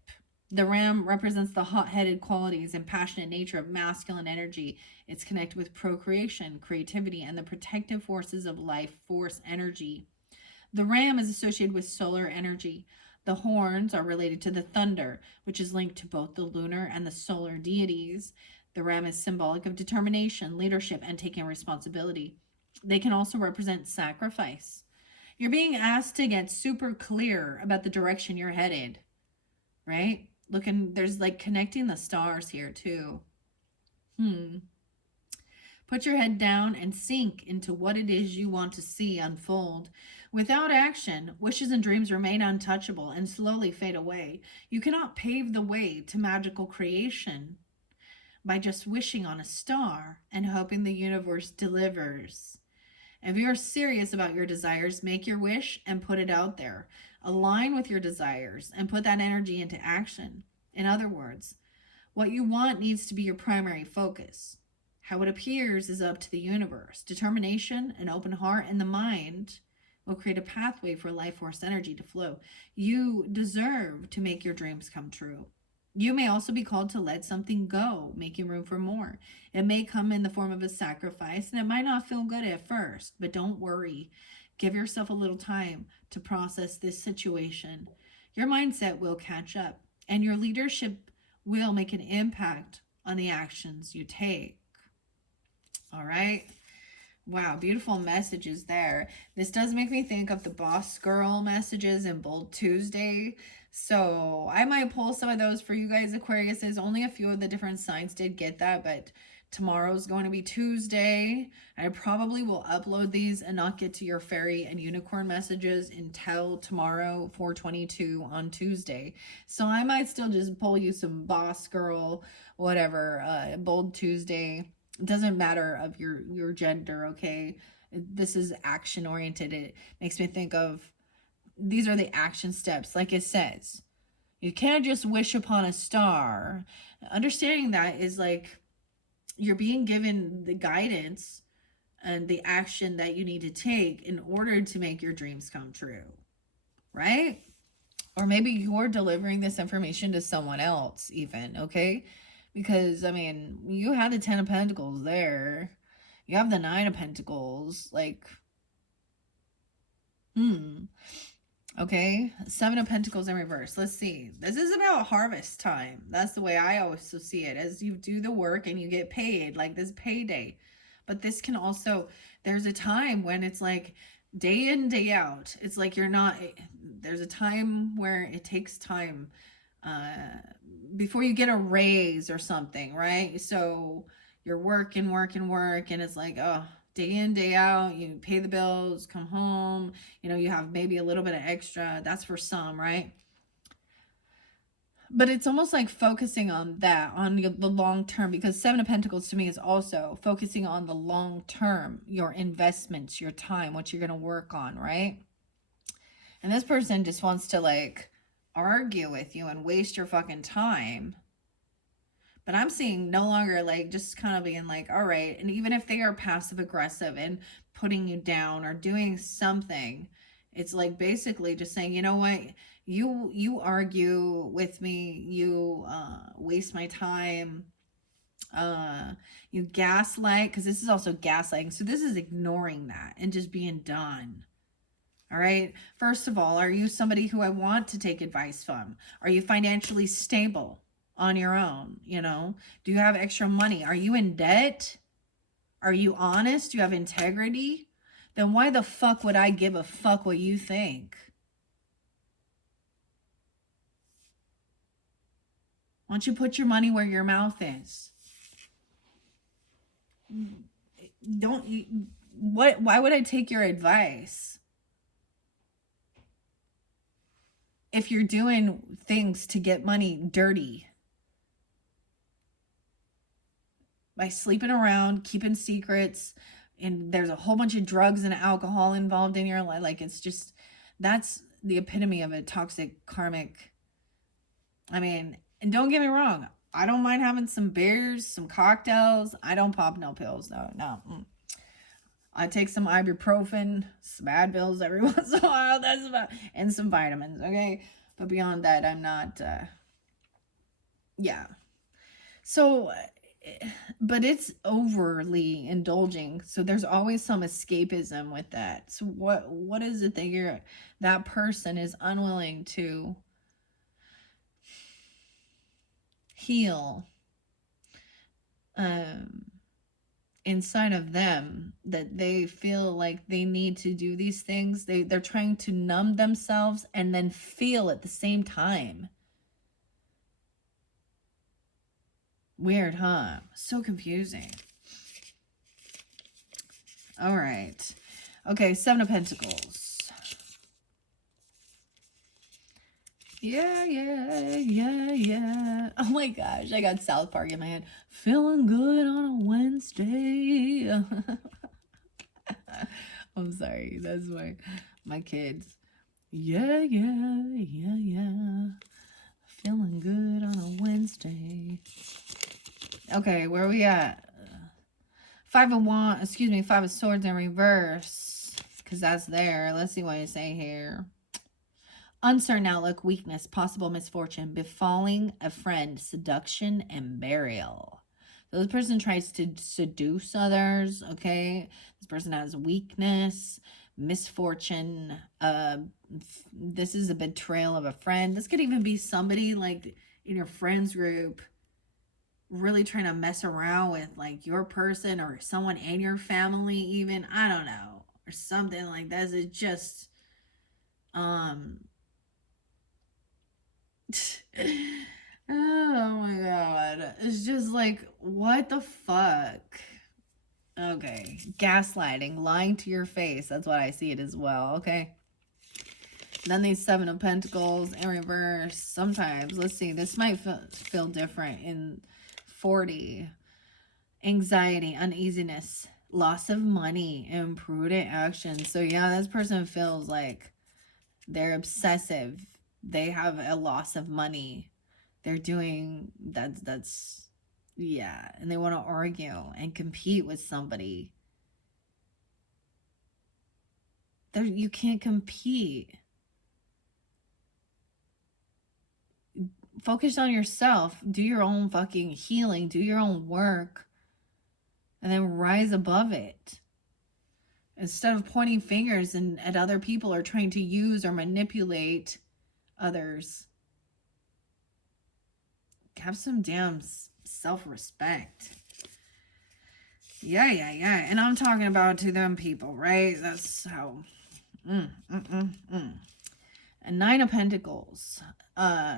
The Ram represents the hot-headed qualities and passionate nature of masculine energy. It's connected with procreation, creativity, and the protective forces of life force energy. The Ram is associated with solar energy. The horns are related to the thunder, which is linked to both the lunar and the solar deities. The Ram is symbolic of determination, leadership, and taking responsibility. They can also represent sacrifice. You're being asked to get super clear about the direction you're headed, right? There's like connecting the stars here too. Put your head down and sink into what it is you want to see unfold. Without action, wishes and dreams remain untouchable and slowly fade away. You cannot pave the way to magical creation by just wishing on a star and hoping the universe delivers. If you're serious about your desires, make your wish and put it out there. Align with your desires and put that energy into action. In other words, what you want needs to be your primary focus. How it appears is up to the universe. Determination, an open heart, and the mind will create a pathway for life force energy to flow. You deserve to make your dreams come true. You may also be called to let something go, making room for more. It may come in the form of a sacrifice, and it might not feel good at first, but don't worry. Give yourself a little time to process this situation. Your mindset will catch up, and your leadership will make an impact on the actions you take. All right. Wow, beautiful messages there. This does make me think of the boss girl messages in Bold Tuesday. So I might pull some of those for you guys, Aquariuses. Only a few of the different signs did get that, but tomorrow's going to be Tuesday. I probably will upload these and not get to your fairy and unicorn messages until tomorrow, 4/22 on Tuesday. So I might still just pull you some boss girl, whatever, Bold Tuesday. It doesn't matter of your gender, okay? This is action oriented. It makes me think of, these are the action steps. Like it says, you can't just wish upon a star. Understanding that is like you're being given the guidance and the action that you need to take in order to make your dreams come true, right? Or maybe you're delivering this information to someone else even, okay? Because, I mean, you have the 10 of Pentacles there. You have the 9 of Pentacles. Like, okay. 7 of Pentacles in reverse. Let's see. This is about harvest time. That's the way I always see it. As you do the work and you get paid, like this payday. But this can also, there's a time when it's like day in, day out. It's like you're not, there's a time where it takes time before you get a raise or something, right? So you're working, and it's like, oh, day in, day out, you pay the bills, come home, you know, you have maybe a little bit of extra. That's for some, right? But it's almost like focusing on that, on the long term, because 7 of Pentacles to me is also focusing on the long term, your investments, your time, what you're going to work on, right? And this person just wants to like argue with you and waste your fucking time. But I'm seeing no longer like just kind of being like, all right. And even if they are passive aggressive and putting you down or doing something, it's like basically just saying, you know what, you argue with me, you waste my time, you gaslight, because this is also gaslighting. So this is ignoring that and just being done. All right. First of all, are you somebody who I want to take advice from? Are you financially stable on your own? You know, do you have extra money? Are you in debt? Are you honest? Do you have integrity? Then why the fuck would I give a fuck what you think? Why don't you put your money where your mouth is? Don't you, what, why would I take your advice? If you're doing things to get money dirty, by sleeping around, keeping secrets, and there's a whole bunch of drugs and alcohol involved in your life, like it's just, that's the epitome of a toxic karmic. I mean, and don't get me wrong, I don't mind having some beers, some cocktails. I don't pop no pills though. No. I take some ibuprofen, some Advils every once in a while. That's about, and some vitamins, okay? But beyond that, I'm not, yeah. So, but it's overly indulging. So there's always some escapism with that. So what is it that that person is unwilling to heal, inside of them, that they feel like they need to do these things? They're trying to numb themselves and then feel at the same time. Weird, huh? So confusing. All right. Okay, Seven of Pentacles. Yeah. Oh my gosh, I got South Park in my head. Feeling good on a Wednesday. I'm sorry, that's my kids. Yeah. Feeling good on a Wednesday. Okay, where are we at? Five of Swords in reverse. Because that's there. Let's see what you say here. Uncertain outlook, weakness, possible misfortune, befalling a friend, seduction, and burial. So this person tries to seduce others, okay? This person has weakness, misfortune. This is a betrayal of a friend. This could even be somebody like in your friends group really trying to mess around with like your person or someone in your family even. I don't know. Or something like that. It's just oh my god. It's just like, what the fuck? Okay. Gaslighting, lying to your face. That's what I see it as well. Okay. Then these Seven of Pentacles in reverse. Sometimes, let's see, this might feel different in 40. Anxiety, uneasiness, loss of money, imprudent action. So yeah, this person feels like they're obsessive. They have a loss of money. They're doing that's yeah, and they want to argue and compete with somebody. You can't compete. Focus on yourself. Do your own fucking healing. Do your own work. And then rise above it. Instead of pointing fingers at other people or trying to use or manipulate others. Have some damn self-respect. Yeah. And I'm talking about to them people, right? That's how. And Nine of Pentacles.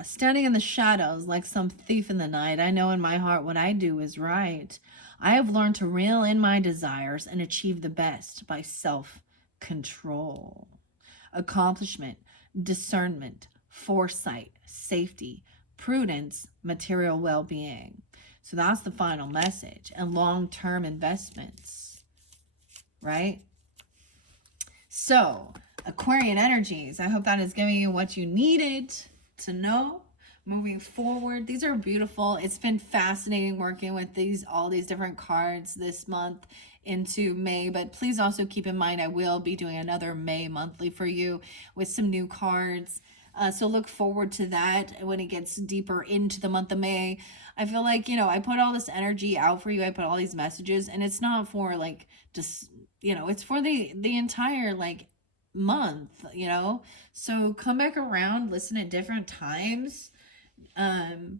Standing in the shadows like some thief in the night, I know in my heart what I do is right. I have learned to reel in my desires and achieve the best by self-control. Accomplishment, discernment, foresight, safety, prudence, material well-being. So that's the final message. And long-term investments, right? So, Aquarian energies, I hope that is giving you what you needed to know moving forward. These are beautiful. It's been fascinating working with all these different cards this month into May, but please also keep in mind I will be doing another May monthly for you with some new cards. So look forward to that when it gets deeper into the month of May. I feel like, I put all this energy out for you. I put all these messages, and it's not for like just, it's for the entire like month, so come back around, listen at different times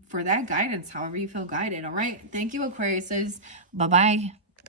for that guidance, however you feel guided. All right, thank you, Aquarius. Bye bye.